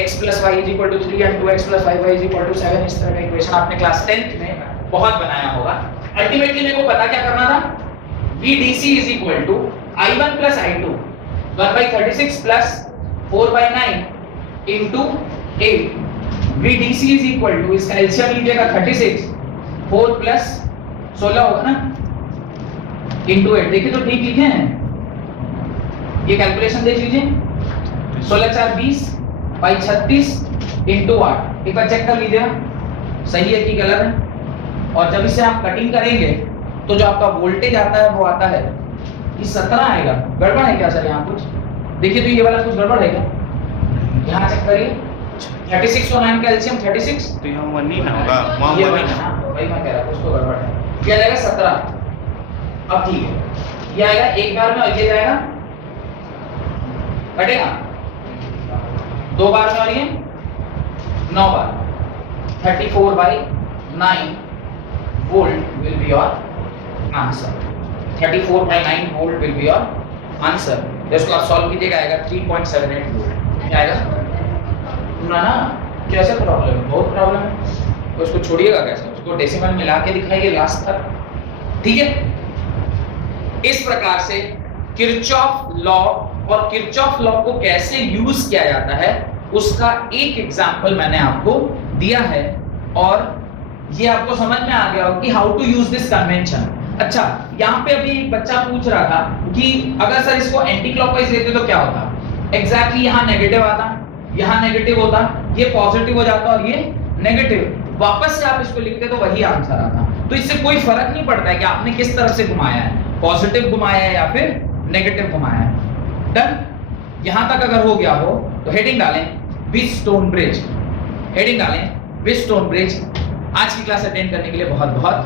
x plus y is equal to 3 and 2x plus 5y is equal to 7 इस तरह का इक्वेशन आपने क्लास 10th में बहुत बनाया होगा। अल्टीमेटली मेरे को पता क्या करना था? VDC is equal to I1 plus I2 1/36 plus 4/9 into 8। VDC is equal to, इसका एलसीएम लीजिएगा 36, 4 plus 16 होगा ना, into 8। देखिए तो ठीक लिखे हैं, ये कैलकुलेशन देख लीजिए। 16 4 20 बाई 36 into 8। एक बार चेक कर लीजिएगा सही है कि गलत है। और जब इसे आप कटिंग करेंगे तो जो आपका वोल्टेज आता है वो आता है कि 17 आएगा। गड़बड़ है क्या सर यहाँ कुछ? देखिए तो ये वाला कुछ गड़बड़ है क्या? यहाँ चेक करिए 36 और 9 का एलसीएम 36, तो यहाँ 1 ही ना होगा, वहाँ ये 1 वही ही ना, ना। वही मैं कह रहा था, उसको गड़बड़ है। ये आएगा 17। अब ठीक है, ये आएगा एक बार में और ये जाएगा, कटेगा 2 बार में और ये 9 बार। 34/9 volt will be your answer। 34/9 volt will be your answer। इसको आप सॉल्व कीजिएगा, आएगा 3.78 वोल्ट। क्या आएगा? ना कैसे प्रॉब्लम है? बहुत प्रॉब्लम है। तो उसको छोड़िएगा कैसे? उसको डेसिमल मिला के दिखाइए लास्ट तक, ठीक है? इस प्रकार से किरचॉफ लॉ और किरचॉफ लॉ को कैसे यूज किया जाता है उसका एक एग्जांपल मैंने आपको दिया है और ये आपको समझ में आ गया हो कि how to use this convention. अच्छा, यहाँ पे अभी एक बच्चा पूछ रहा था कि अगर सर इसको एंटी क्लॉकवाइज लेते तो क्या होता? एग्जैक्टली यहाँ नेगेटिव आता, यहाँ नेगेटिव होता, ये पॉजिटिव हो जाता और ये नेगेटिव। वापस से आप इसको लिखते तो वही आंसर आता। तो इससे कोई फर्क नहीं पड़ता है कि आपने किस तरफ से घुमाया है, पॉजिटिव घुमाया है या फिर नेगेटिव घुमाया है। डन? यहां तक अगर हो गया हो तो हेडिंग डालें व्हीटस्टोन ब्रिज। हेडिंग डालें व्हीटस्टोन ब्रिज। आज की क्लास अटेंड करने के लिए बहुत बहुत